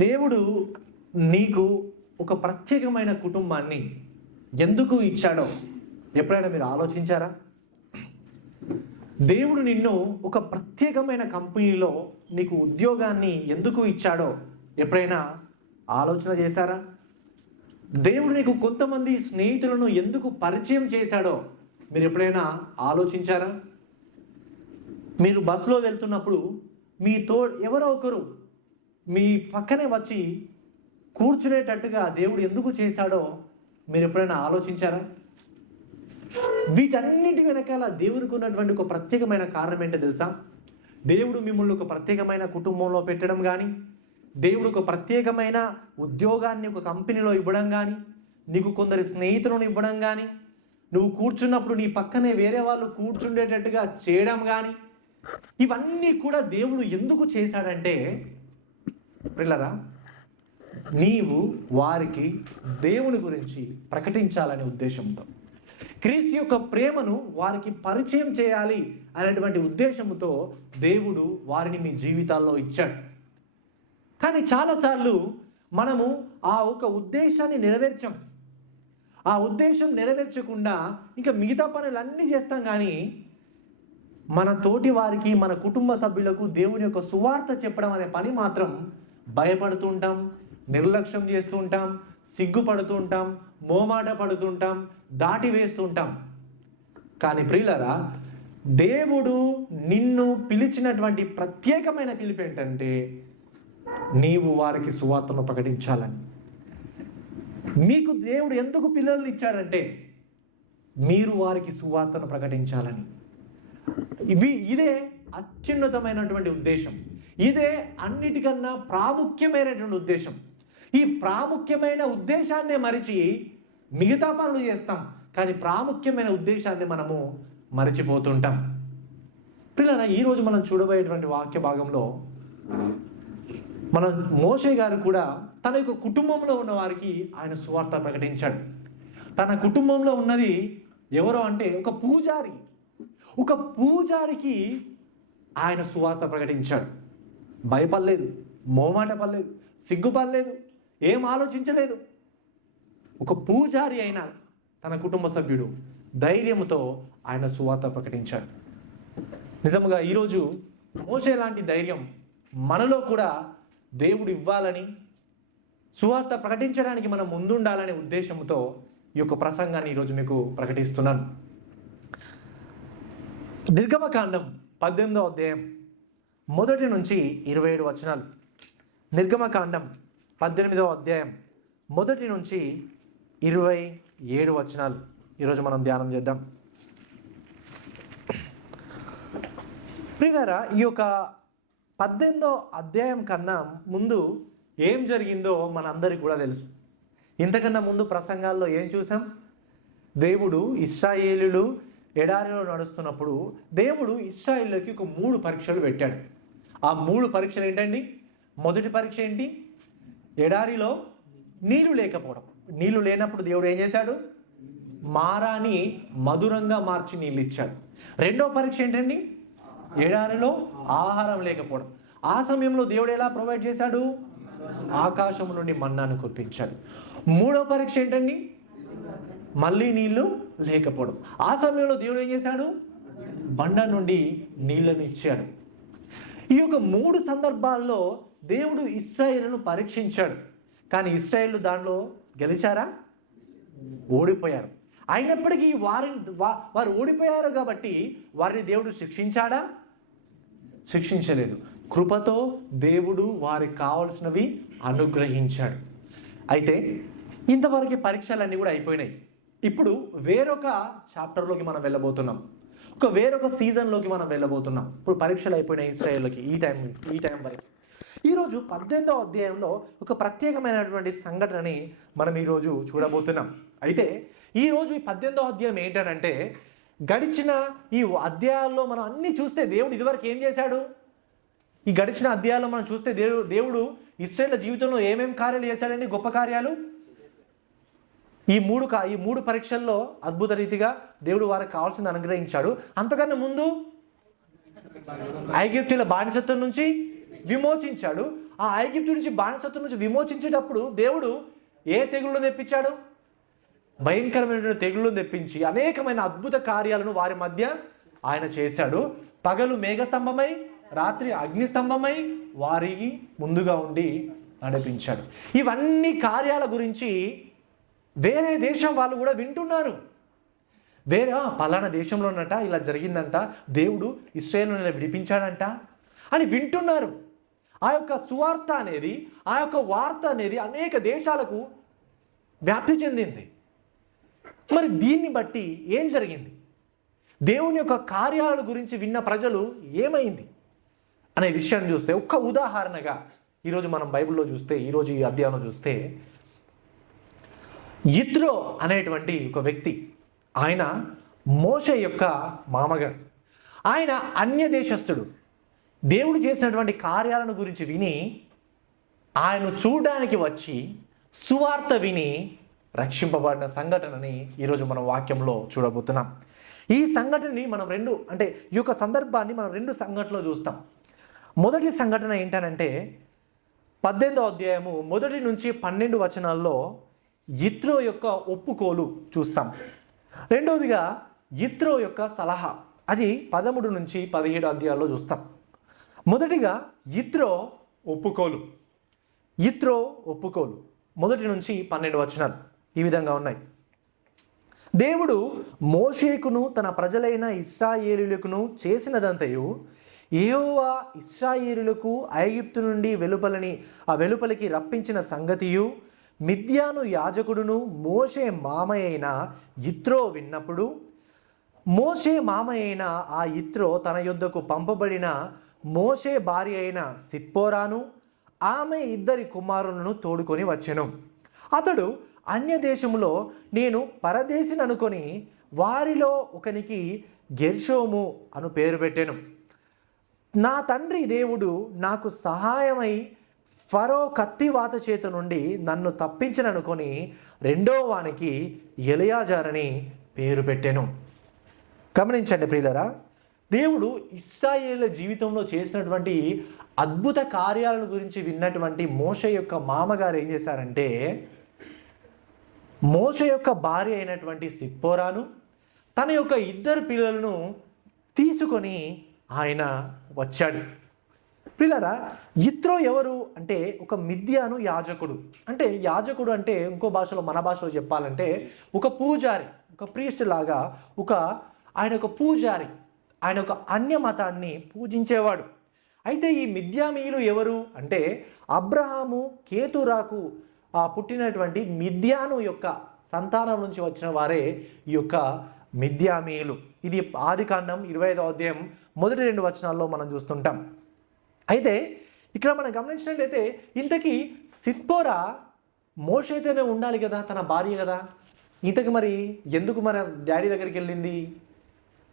దేవుడు నీకు ఒక ప్రత్యేకమైన కుటుంబాన్ని ఎందుకు ఇచ్చాడో ఎప్పుడైనా మీరు ఆలోచించారా? దేవుడు నిన్ను ఒక ప్రత్యేకమైన కంపెనీలో నీకు ఉద్యోగాన్ని ఎందుకు ఇచ్చాడో ఎప్పుడైనా ఆలోచన చేశారా? దేవుడు నీకు కొంతమంది స్నేహితులను ఎందుకు పరిచయం చేశాడో మీరు ఎప్పుడైనా ఆలోచించారా? మీరు బస్సులో వెళ్తున్నప్పుడు మీతో ఎవరో ఒకరు మీ పక్కనే వచ్చి కూర్చునేటట్టుగా దేవుడు ఎందుకు చేశాడో మీరు ఎప్పుడైనా ఆలోచించారా? వీటన్నిటి వెనకాల దేవునికి ఉన్నటువంటి ఒక ప్రత్యేకమైన కారణం ఏంటో తెలుసా? దేవుడు మిమ్మల్ని ఒక ప్రత్యేకమైన కుటుంబంలో పెట్టడం కానీ, దేవుడు ఒక ప్రత్యేకమైన ఉద్యోగాన్ని ఒక కంపెనీలో ఇవ్వడం కానీ, నీకు కొందరి స్నేహితులను ఇవ్వడం కానీ, నువ్వు కూర్చున్నప్పుడు నీ పక్కనే వేరే వాళ్ళు కూర్చుండేటట్టుగా చేయడం కానీ, ఇవన్నీ కూడా దేవుడు ఎందుకు చేశాడంటే పిల్లరా, నీవు వారికి దేవుని గురించి ప్రకటించాలనే ఉద్దేశంతో, క్రీస్తు యొక్క ప్రేమను వారికి పరిచయం చేయాలి అనేటువంటి ఉద్దేశంతో దేవుడు వారిని మీ జీవితాల్లో ఇచ్చాడు. కానీ చాలాసార్లు మనము ఆ ఒక ఉద్దేశాన్ని నెరవేర్చాం. ఆ ఉద్దేశం నెరవేర్చకుండా ఇంకా మిగతా పనులన్నీ చేస్తాం, కానీ మన తోటి వారికి, మన కుటుంబ సభ్యులకు దేవుని యొక్క సువార్త చెప్పడం అనే పని మాత్రం భయపడుతుంటాం, నిర్లక్ష్యం చేస్తూ ఉంటాం, సిగ్గుపడుతూ ఉంటాం, మోమాట పడుతుంటాం, దాటి వేస్తుంటాం. కానీ ప్రియులారా, దేవుడు నిన్ను పిలిచినటువంటి ప్రత్యేకమైన పిలుపు ఏంటంటే నీవు వారికి సువార్తను ప్రకటించాలని. మీకు దేవుడు ఎందుకు పిల్లల్ని ఇచ్చాడంటే మీరు వారికి సువార్తను ప్రకటించాలని. ఇదే అత్యున్నతమైనటువంటి ఉద్దేశం. ఇదే అన్నిటికన్నా ప్రాముఖ్యమైనటువంటి ఉద్దేశం. ఈ ప్రాముఖ్యమైన ఉద్దేశాన్నే మరిచి మిగతా పనులు చేస్తాం, కానీ ప్రాముఖ్యమైన ఉద్దేశాన్ని మనము మరిచిపోతుంటాం. పిల్లరా, ఈరోజు మనం చూడబోయేటువంటి వాక్య భాగంలో మన మోషే గారు కూడా తన యొక్క కుటుంబంలో ఉన్న వారికి ఆయన సువార్త ప్రకటించాడు. తన కుటుంబంలో ఉన్నది ఎవరో అంటే ఒక పూజారి. ఒక పూజారికి ఆయన సువార్త ప్రకటించాడు. భయపడలేదు, మోమాట పడలేదు, సిగ్గుపడలేదు, ఏం ఆలోచించలేదు. ఒక పూజారి అయిన తన కుటుంబ సభ్యుడు ధైర్యంతో ఆయన సువార్త ప్రకటించాడు. నిజంగా ఈరోజు మోషే లాంటి ధైర్యం మనలో కూడా దేవుడు ఇవ్వాలని, సువార్త ప్రకటించడానికి మనం ముందుండాలనే ఉద్దేశంతో ఈ యొక్క ప్రసంగాన్ని ఈరోజు మీకు ప్రకటిస్తున్నాను. నిర్గమకాండం 18వ అధ్యాయం 1 నుంచి 27 వచనాలు. నిర్గమకాండం 18వ అధ్యాయం 1 నుంచి 27 వచనాలు ఈరోజు మనం ధ్యానం చేద్దాం. ప్రియులారా, ఈ యొక్క 18వ అధ్యాయం కన్నా ముందు ఏం జరిగిందో మనందరికీ కూడా తెలుసు. ఇంతకన్నా ముందు ప్రసంగాల్లో ఏం చూసాం? దేవుడు ఇశ్రాయేలీయులు ఎడారిలో నడుస్తున్నప్పుడు దేవుడు ఇశ్రాయేలుకి ఒక 3 పరీక్షలు పెట్టాడు. ఆ 3 పరీక్షలు ఏంటండి? మొదటి పరీక్ష ఏంటి? ఎడారిలో నీళ్లు లేకపోవడం. నీళ్లు లేనప్పుడు దేవుడు ఏం చేశాడు? మారాని మధురంగా మార్చి నీళ్ళు ఇచ్చాడు. రెండో పరీక్ష ఏంటండి? ఎడారిలో ఆహారం లేకపోవడం. ఆ సమయంలో దేవుడు ఎలా ప్రొవైడ్ చేశాడు? ఆకాశం నుండి మన్నాను కురిపించాడు. మూడో పరీక్ష ఏంటండి? మళ్ళీ నీళ్లు లేకపోవడం. ఆ సమయంలో దేవుడు ఏం చేశాడు? బండ నుండి నీళ్లను ఇచ్చాడు. ఈ యొక్క 3 సందర్భాల్లో దేవుడు ఇశ్రాయేలును పరీక్షించాడు. కానీ ఇశ్రాయేలు దానిలో గెలిచారా? ఓడిపోయారు. అయినప్పటికీ వారు ఓడిపోయారు కాబట్టి వారిని దేవుడు శిక్షించాడా? శిక్షించలేదు. కృపతో దేవుడు వారికి కావాల్సినవి అనుగ్రహించాడు. అయితే ఇంతవరకు పరీక్షలన్నీ కూడా అయిపోయినాయి. ఇప్పుడు వేరొక చాప్టర్లోకి మనం వెళ్ళబోతున్నాం. వేరొక సీజన్లోకి మనం వెళ్ళబోతున్నాం. ఇప్పుడు పరీక్షలు అయిపోయినాయి ఇశ్రాయేలుకి ఈ టైం వరకు. ఈరోజు 18వ అధ్యాయంలో ఒక ప్రత్యేకమైనటువంటి సంఘటనని మనం ఈరోజు చూడబోతున్నాం. అయితే ఈరోజు ఈ 18వ అధ్యాయం ఏంటంటే, గడిచిన ఈ అధ్యాయాల్లో మనం అన్ని చూస్తే దేవుడు ఇదివరకు ఏం చేశాడు? ఈ గడిచిన అధ్యాయాల్లో మనం చూస్తే దేవుడు ఇశ్రాయేలు జీవితంలో ఏమేమి కార్యాలు చేశాడండి? గొప్ప కార్యాలు. ఈ మూడు పరీక్షల్లో అద్భుత రీతిగా దేవుడు వారికి కావాల్సింది అనుగ్రహించాడు. అంతకన్నా ముందు ఐగుప్తుల బానిసత్వం నుంచి విమోచించాడు. ఆ ఐగుప్తు నుంచి బానిసత్వం నుంచి విమోచించేటప్పుడు దేవుడు ఏ తెగుళ్ళను తెప్పించాడు? భయంకరమైన తెగుళ్ళను తెప్పించి అనేకమైన అద్భుత కార్యాలను వారి మధ్య ఆయన చేశాడు. పగలు మేఘస్తంభమై రాత్రి అగ్నిస్తంభమై వారికి ముందుగా ఉండి నడిపించాడు. ఇవన్నీ కార్యాల గురించి వేరే దేశం వాళ్ళు కూడా వింటున్నారు. వేరే పలానా దేశంలోనట ఇలా జరిగిందంట, దేవుడు ఇశ్రాయేలును ఇలా విడిపించాడంట అని వింటున్నారు. ఆ యొక్క సువార్త అనేది, ఆ యొక్క వార్త అనేది అనేక దేశాలకు వ్యాప్తి చెందింది. మరి దీన్ని బట్టి ఏం జరిగింది? దేవుని యొక్క కార్యాల గురించి విన్న ప్రజలు ఏమైంది అనే విషయాన్ని చూస్తే, ఒక్క ఉదాహరణగా ఈరోజు మనం బైబిల్లో చూస్తే, ఈరోజు ఈ అధ్యాయంలో చూస్తే, యిత్రో అనేటువంటి ఒక వ్యక్తి, ఆయన మోషే యొక్క మామగారు. ఆయన అన్య దేశస్థుడు. దేవుడు చేసినటువంటి కార్యాలను గురించి విని ఆయన చూడడానికి వచ్చి సువార్త విని రక్షింపబడిన సంఘటనని ఈరోజు మనం వాక్యంలో చూడబోతున్నాం. ఈ సంఘటనని మనం ఈ యొక్క సందర్భాన్ని మనం 2 సంఘటనలో చూస్తాం. మొదటి సంఘటన ఏంటనంటే 18వ అధ్యాయము 1 నుంచి 12 వచనాల్లో యిత్రో యొక్క ఒప్పుకోలు చూస్తాం. రెండవదిగా యిత్రో యొక్క సలహా, అది 13 నుంచి 17 అధ్యాయాల్లో చూస్తాం. మొదటిగా యిత్రో ఒప్పుకోలు. 1 నుంచి 12 వచనాలు ఈ విధంగా ఉన్నాయి. దేవుడు మోషేకును తన ప్రజలైన ఇశ్రాయేలీయులకును చేసినదంతయు, యెహోవా ఇశ్రాయేలీయులకు ఐగుప్తు నుండి వెలుపలికి రప్పించిన సంగతియు మిద్యాను యాజకుడును మోషే మామయ్యైన యిత్రో విన్నప్పుడు, మోషే మామయ్యైన ఆ యిత్రో తన యొద్దకు పంపబడిన మోషే భార్య అయిన సిప్పోరాను ఆమె 2 కుమారులను తోడుకొని వచ్చెను. అతడు అన్య దేశములో నేను పరదేశిని అనుకొని వారిలో ఒకనికి గెర్షోము అను పేరు పెట్టెను. నా తండ్రి దేవుడు నాకు సహాయమై ఫరో కత్తివాత చేత నుండి నన్ను తప్పించననుకొని రెండో వానికి ఎలియాజారని పేరు పెట్టెను. గమనించండి ప్రియులరా, దేవుడు ఇశ్రాయేలు జీవితంలో చేసినటువంటి అద్భుత కార్యాలను గురించి విన్నటువంటి మోషే యొక్క మామగారు ఏం చేశారంటే, మోషే యొక్క భార్య అయినటువంటి సిప్పోరాను తన యొక్క 2 పిల్లలను తీసుకొని ఆయన వచ్చాడు. పిల్లరా, యిత్రో ఎవరు అంటే ఒక మిద్యాను యాజకుడు. అంటే యాజకుడు అంటే ఇంకో భాషలో, మన భాషలో చెప్పాలంటే ఒక పూజారి, ఒక ప్రీస్ట్ లాగా, ఆయన ఒక పూజారి, ఆయన ఒక అన్య మతాన్ని పూజించేవాడు. అయితే ఈ మిద్యామీయులు ఎవరు అంటే అబ్రహాము కేతురాకు పుట్టినటువంటి మిద్యాను యొక్క సంతానం నుంచి వచ్చిన వారే ఈ యొక్క మిద్యామీయులు. ఇది ఆదికాండం 25వ అధ్యాయం 1-2 వచనాల్లో మనం చూస్తుంటాం. అయితే ఇక్కడ మనం గమనించినట్లయితే ఇంతకీ సిప్పోరా మోషేతోనే ఉండాలి కదా, తన భార్య కదా, ఇంతకు మరి ఎందుకు మన డాడీ దగ్గరికి వెళ్ళింది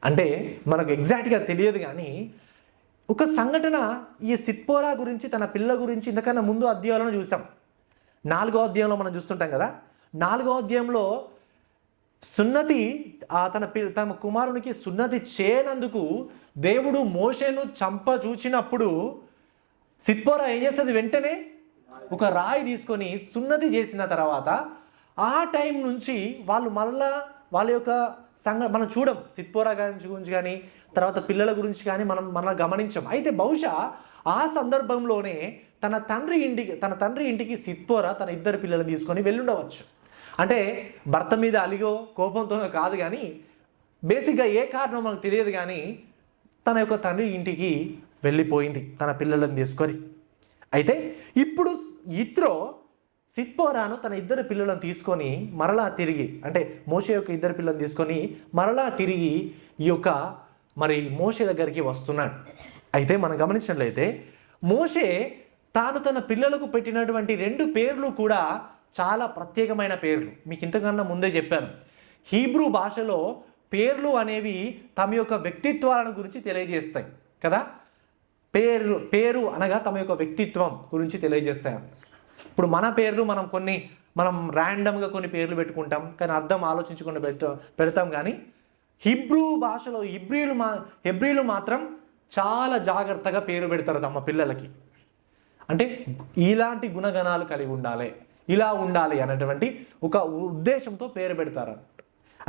అంటే మనకు ఎగ్జాక్ట్గా తెలియదు. కానీ ఒక సంఘటన ఈ సిప్పోరా గురించి, తన పిల్ల గురించి ఇంతకన్నా ముందు అధ్యాయంలో చూసాం. 4వ అధ్యాయంలో మనం చూస్తుంటాం కదా. 4వ అధ్యాయంలో తన కుమారునికి సున్నతి చేయనందుకు దేవుడు మోషేను చూచినప్పుడు సిప్పోరా ఏం చేస్తుంది? వెంటనే ఒక రాయి తీసుకొని సున్నతి చేసిన తర్వాత ఆ టైం నుంచి వాళ్ళు మళ్ళా వాళ్ళ యొక్క మనం చూడం సిప్పోరా గురించి కానీ తర్వాత పిల్లల గురించి కానీ మనం గమనించాం. అయితే బహుశా ఆ సందర్భంలోనే తన తండ్రి ఇంటికి సిప్పోరా తన 2 పిల్లలను తీసుకొని వెళ్ళుండవచ్చు. అంటే భర్త మీద అలిగో కోపంతోనో కాదు, కానీ బేసిక్గా ఏ కారణం మనకు తెలియదు, కానీ తన యొక్క తండ్రి ఇంటికి వెళ్ళిపోయింది తన పిల్లలను తీసుకొని. అయితే ఇప్పుడు యిత్రో సిప్పోరాను తన 2 పిల్లలను తీసుకొని మరలా తిరిగి, అంటే మోషే యొక్క 2 పిల్లలను తీసుకొని మరలా తిరిగి ఈ యొక్క మోషే దగ్గరికి వస్తున్నాడు. అయితే మనం గమనించినట్లయితే మోషే తాను తన పిల్లలకు పెట్టినటువంటి 2 పేర్లు కూడా చాలా ప్రత్యేకమైన పేర్లు. మీకు ఇంతకన్నా ముందే చెప్పాను, హీబ్రూ భాషలో పేర్లు అనేవి తమ యొక్క వ్యక్తిత్వాలను గురించి తెలియజేస్తాయి కదా. పేరు అనగా తమ యొక్క వ్యక్తిత్వం గురించి తెలియజేస్తాయి. ఇప్పుడు మన పేర్లు మనం ర్యాండమ్గా కొన్ని పేర్లు పెట్టుకుంటాం, కానీ అర్థం ఆలోచించకుండా పెడతాం. కానీ హిబ్రూ భాషలో హెబ్రీలు మాత్రం చాలా జాగ్రత్తగా పేరు పెడతారు తమ పిల్లలకి. అంటే ఇలాంటి గుణగణాలు కలిగి ఉండాలి, ఇలా ఉండాలి అనేటువంటి ఒక ఉద్దేశంతో పేరు పెడతారు.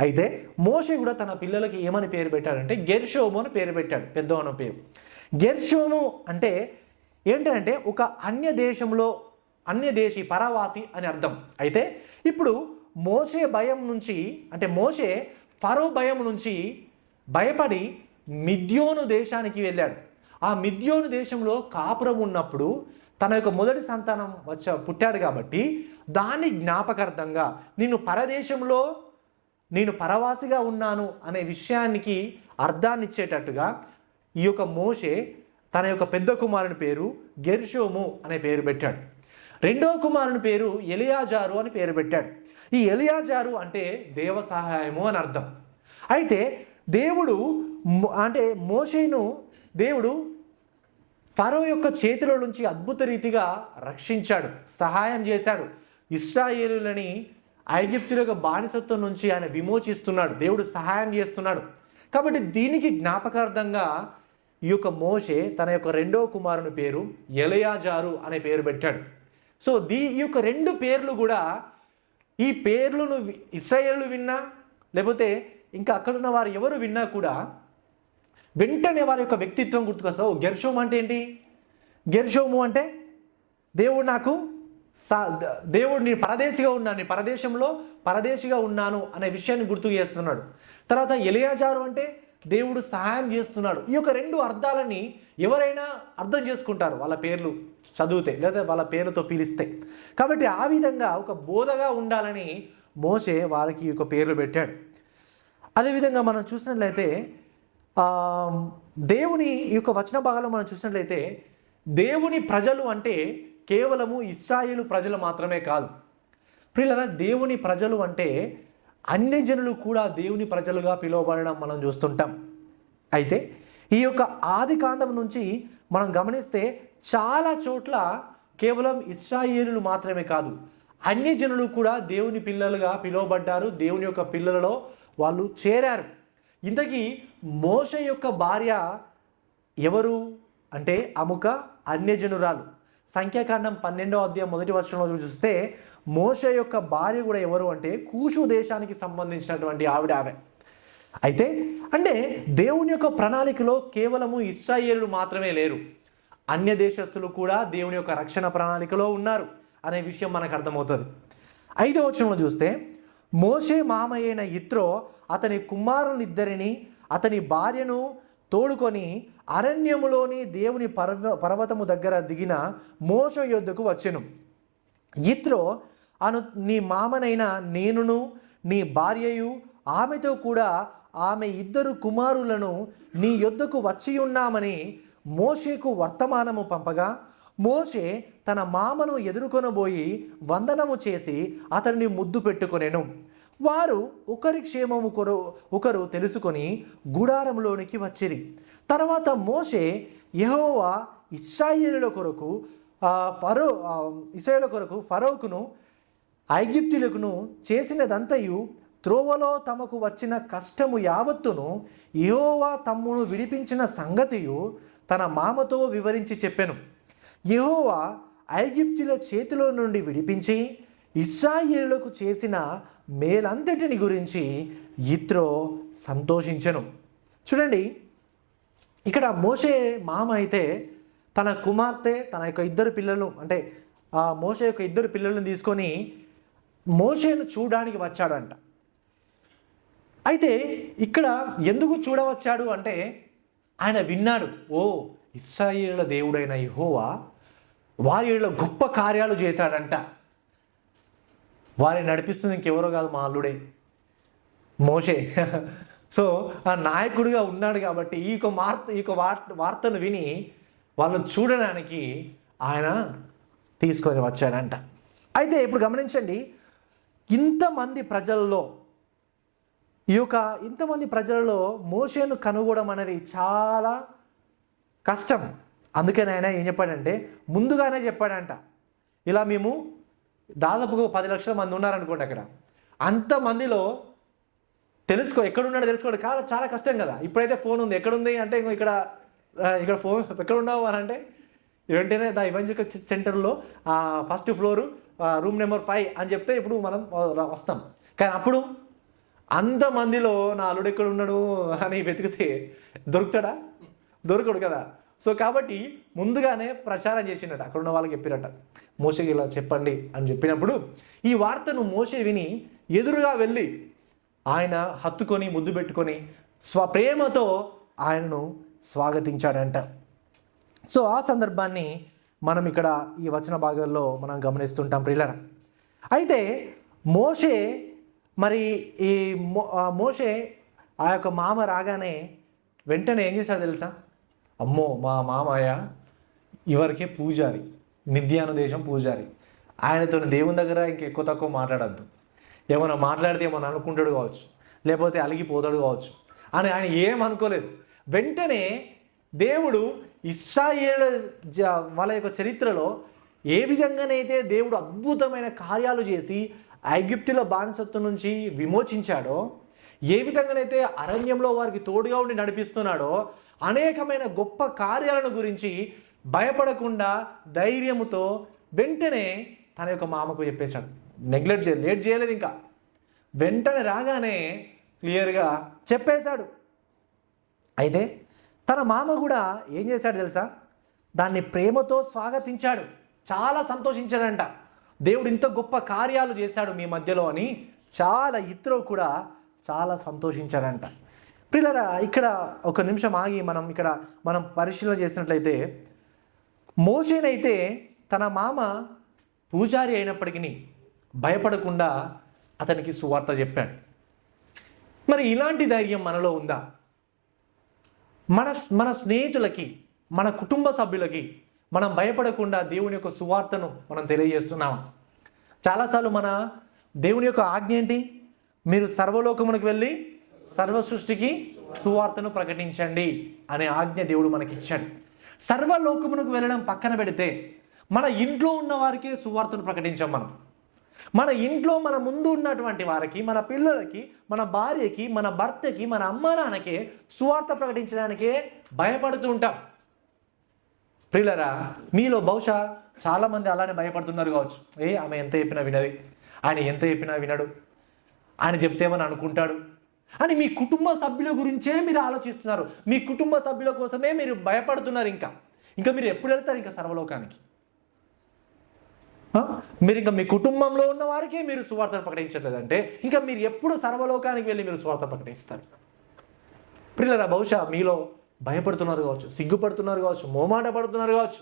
అయితే మోషే కూడా తన పిల్లలకి ఏమని పేరు పెట్టాడంటే గెర్షోము అని పేరు పెట్టాడు, పెద్దవన పేరు. గెర్షోము అంటే ఏంటంటే ఒక అన్యదేశీ పరవాసి అని అర్థం. అయితే ఇప్పుడు మోషే భయం నుంచి, అంటే మోషే ఫరో భయం నుంచి భయపడి మిద్యోను దేశానికి వెళ్ళాడు. ఆ మిద్యోను దేశంలో కాపురం ఉన్నప్పుడు తన యొక్క మొదటి సంతానం పుట్టాడు కాబట్టి దాని జ్ఞాపకార్థంగా నేను పరవాసిగా ఉన్నాను అనే విషయానికి అర్థాన్ని ఇచ్చేటట్టుగా ఈ యొక్క మోషే తన యొక్క పెద్ద కుమారుని పేరు గెర్షోము అనే పేరు పెట్టాడు. రెండవ కుమారుని పేరు ఎలియాజారు అని పేరు పెట్టాడు. ఈ ఎలియాజారు అంటే దేవ సహాయము అని అర్థం. అయితే దేవుడు ఫరో యొక్క చేతిలో నుంచి అద్భుత రీతిగా రక్షించాడు, సహాయం చేశాడు. ఇశ్రాయేలులని ఐగుప్తుల యొక్క బానిసత్వం నుంచి ఆయన విమోచిస్తున్నాడు, దేవుడు సహాయం చేస్తున్నాడు. కాబట్టి దీనికి జ్ఞాపకార్థంగా ఈ యొక్క మోషే తన యొక్క రెండవ కుమారుని పేరు ఎలియాజారు అనే పేరు పెట్టాడు. సో ఈ యొక్క రెండు పేర్లు కూడా, ఈ పేర్లను ఇశ్రాయేలు విన్నా లేకపోతే ఇంకా అక్కడున్న వారు ఎవరు విన్నా కూడా వెంటనే వారి యొక్క వ్యక్తిత్వం గుర్తుకొస్తావు. గెర్షోము అంటే ఏంటి? గెర్షోము అంటే దేవుడు నేను పరదేశిగా ఉన్నాను, నీ పరదేశంలో పరదేశిగా ఉన్నాను అనే విషయాన్ని గుర్తు చేస్తున్నాడు. తర్వాత ఎలియాజారు అంటే దేవుడు సహాయం చేస్తున్నాడు. ఈ యొక్క రెండు అర్థాలని ఎవరైనా అర్థం చేసుకుంటారు వాళ్ళ పేర్లు చదివితే లేదా వాళ్ళ పేర్లతో పిలిస్తే. కాబట్టి ఆ విధంగా ఒక బోధగా ఉండాలని మోషే వారికి ఈ యొక్క పేర్లు పెట్టాడు. అదేవిధంగా మనం చూసినట్లయితే దేవుని ఈ యొక్క వచన భాగంలో మనం చూసినట్లయితే దేవుని ప్రజలు అంటే కేవలము ఇశ్రాయేలు ప్రజలు మాత్రమే కాదు ప్రియులారా. దేవుని ప్రజలు అంటే అన్ని జనులు కూడా దేవుని ప్రజలుగా పిలువబడడం మనం చూస్తుంటాం. అయితే ఈ యొక్క ఆది కాండం నుంచి మనం గమనిస్తే చాలా చోట్ల కేవలం ఇశ్రాయేలులు మాత్రమే కాదు, అన్ని జనులు కూడా దేవుని పిల్లలుగా పిలువబడ్డారు, దేవుని యొక్క పిల్లలలో వాళ్ళు చేరారు. ఇంతకీ మోషే యొక్క భార్య ఎవరు అంటే అముక అన్యజనురాలు. సంఖ్యాకాండం 12వ అధ్యాయం 1వ వచనంలో చూస్తే మోషే యొక్క భార్య కూడా ఎవరు అంటే కూషు దేశానికి సంబంధించినటువంటి ఆమె. అయితే అంటే దేవుని యొక్క ప్రణాళికలో కేవలము ఇశ్రాయేలులు మాత్రమే లేరు, అన్య దేశస్తులు కూడా దేవుని యొక్క రక్షణ ప్రణాళికలో ఉన్నారు అనే విషయం మనకు అర్థమవుతుంది. 5వ వచనంలో చూస్తే మోషే మామయ్యైన యిత్రో అతని కుమారునిద్దరిని అతని భార్యను తోడుకొని అరణ్యములోని దేవుని పర్వతము దగ్గర దిగిన మోషే యొద్దకు వచ్చెను. యిత్రో నీ మామనైన నేనును నీ భార్యయు ఆమెతో కూడా ఆమె ఇద్దరు కుమారులను నీ యొద్దకు వచ్చి ఉన్నామని మోషేకు వర్తమానము పంపగా మోషే తన మామను ఎదుర్కొనబోయి వందనము చేసి అతన్ని ముద్దు పెట్టుకొనెను. వారు ఒకరి క్షేమము ఒకరు తెలుసుకొని గుడారంలోనికి వచ్చిరి. తర్వాత మోషే యెహోవా ఇశ్రాయేలుల కొరకు ఫరోకును ఐగుప్తులకును చేసినదంతయు త్రోవలో తమకు వచ్చిన కష్టము యావత్తును యెహోవా తమ్మును విడిపించిన సంగతియు తన మామతో వివరించి చెప్పెను. యెహోవా ఐగుప్తుల చేతిలో నుండి విడిపించి ఇశ్రాయేలులకు చేసిన మేలంతటిని గురించి యిత్రో సంతోషించెను. చూడండి, ఇక్కడ మోషే మామ అయితే తన కుమార్తె తన యొక్క ఇద్దరు పిల్లలు అంటే మోషే యొక్క ఇద్దరు పిల్లలను తీసుకొని మోషేను చూడడానికి వచ్చాడంట. అయితే ఇక్కడ ఎందుకు చూడవచ్చాడు అంటే ఆయన విన్నాడు, ఓ ఇశ్రాయేలుల దేవుడైన యెహోవా వారిలో గొప్ప కార్యాలు చేశాడంట, వారిని నడిపిస్తుంది ఇంకెవరో కాదు మా అల్లుడే మోషే. సో ఆ నాయకుడిగా ఉన్నాడు కాబట్టి ఈ వార్తను విని వాళ్ళని చూడడానికి ఆయన తీసుకొని వచ్చాడంట. అయితే ఇప్పుడు గమనించండి, ఇంతమంది ప్రజలలో మోషేను కనుగొనడం అనేది చాలా కష్టం. అందుకని ఆయన ఏం చెప్పాడంటే ముందుగానే చెప్పాడంట, ఇలా మేము దాదాపుగా 10 లక్షల మంది ఉన్నారనుకోండి, అక్కడ అంతమందిలో ఎక్కడున్నాడో తెలుసుకోవడం చాలా కష్టం కదా. ఇప్పుడైతే ఫోన్ ఉంది, ఎక్కడుంది అంటే ఇక్కడ ఫోన్ ఎక్కడున్నావు అని అంటే వెంటనే ద ఇవాంజలికల్ సెంటర్లో ఫస్ట్ ఫ్లోరు రూమ్ నెంబర్ 5 అని చెప్తే ఇప్పుడు మనం వస్తాం. కానీ అప్పుడు అంతమందిలో నా అల్లుడు ఎక్కడ ఉన్నాడు అని వెతికితే దొరుకుతాడా? దొరకడు కదా. సో కాబట్టి ముందుగానే ప్రచారం చేసినట్టు అక్కడ ఉన్న వాళ్ళకి చెప్పినట్ట, మోషేకి ఇలా చెప్పండి అని చెప్పినప్పుడు ఈ వార్తను మోషే విని ఎదురుగా వెళ్ళి ఆయన హత్తుకొని ముద్దు పెట్టుకొని స్వప్రేమతో ఆయనను స్వాగతించాడంట. సో ఆ సందర్భాన్ని మనం ఇక్కడ ఈ వచన భాగాల్లో మనం గమనిస్తుంటాం ప్రియులారా. అయితే మోషే మరి ఈ మోషే ఆ యొక్క మామ రాగానే వెంటనే ఏం చేశాడు తెలుసా? అమ్మో మా మామయ్య ఇవరకే పూజారి, మిద్యాను దేశం పూజారి, ఆయనతో దేవుని దగ్గర ఇంక ఎక్కువ తక్కువ మాట్లాడద్దు, ఏమైనా మాట్లాడితే ఏమైనా అనుకుంటాడు కావచ్చు, లేకపోతే అలిగిపోతాడు కావచ్చు అని ఆయన ఏమనుకోలేదు. వెంటనే దేవుడు ఇశ్రాయేలు వాళ్ళ యొక్క చరిత్రలో ఏ విధంగానైతే దేవుడు అద్భుతమైన కార్యాలు చేసి ఐగుప్తుల బానిసత్వం నుంచి విమోచించాడో, ఏ విధంగానైతే అరణ్యంలో వారికి తోడుగా ఉండి నడిపిస్తున్నాడో, అనేకమైన గొప్ప కార్యాలను గురించి భయపడకుండా ధైర్యముతో వెంటనే తన యొక్క మామకు చెప్పేశాడు. లేట్ చేయలేదు. ఇంకా వెంటనే రాగానే క్లియర్గా చెప్పేశాడు. అయితే తన మామ కూడా ఏం చేశాడు తెలుసా? దాన్ని ప్రేమతో స్వాగతించాడు. చాలా సంతోషించాడంట. దేవుడు ఇంత గొప్ప కార్యాలు చేశాడు మీ మధ్యలో అని ఇతరు కూడా చాలా సంతోషించాడంట. ప్రియులారా, ఇక్కడ ఒక నిమిషం ఆగి మనం పరిశీలన చేసినట్లయితే మోషేనైతే తన మామ పూజారి అయినప్పటికీ భయపడకుండా అతనికి సువార్త చెప్పాడు. మరి ఇలాంటి ధైర్యం మనలో ఉందా? మన స్నేహితులకి, మన కుటుంబ సభ్యులకి మనం భయపడకుండా దేవుని యొక్క సువార్తను మనం తెలియజేస్తున్నాం. చాలాసార్లు మన దేవుని యొక్క ఆజ్ఞ ఏంటి? మీరు సర్వలోకమునకు వెళ్ళి సర్వ సృష్టికి సువార్తను ప్రకటించండి అనే ఆజ్ఞ దేవుడు మనకి ఇచ్చాడు. సర్వలోకమునకు వెళ్ళడం పక్కన పెడితే మన ఇంట్లో ఉన్న వారికే సువార్తను ప్రకటించాం. మన ఇంట్లో మన ముందు ఉన్నటువంటి వారికి, మన పిల్లలకి, మన భార్యకి, మన భర్తకి, మన అమ్మ నాన్నకే సువార్త ప్రకటించడానికే భయపడుతూ ఉంటాం. ప్రియులరా, మీలో బహుశా చాలామంది అలానే భయపడుతున్నారు కావచ్చు. ఆమె ఎంత చెప్పినా వినది, ఆయన ఎంత చెప్పినా వినడు, ఆయన చెప్తేమని అనుకుంటాడు అని మీ కుటుంబ సభ్యుల గురించే మీరు ఆలోచిస్తున్నారు. మీ కుటుంబ సభ్యుల కోసమే మీరు భయపడుతున్నారు. ఇంకా మీరు ఎప్పుడు వెళ్తారు ఇంకా సర్వలోకానికి? మీరు ఇంకా మీ కుటుంబంలో ఉన్న వారికే మీరు సువార్తను ప్రకటించట్లేదంటే ఇంకా మీరు ఎప్పుడు సర్వలోకానికి వెళ్ళి మీరు సువార్త ప్రకటిస్తారు? ప్రియులరా, బహుశా మీలో భయపడుతున్నారు కావచ్చు, సిగ్గుపడుతున్నారు కావచ్చు, మోమాట పడుతున్నారు కావచ్చు.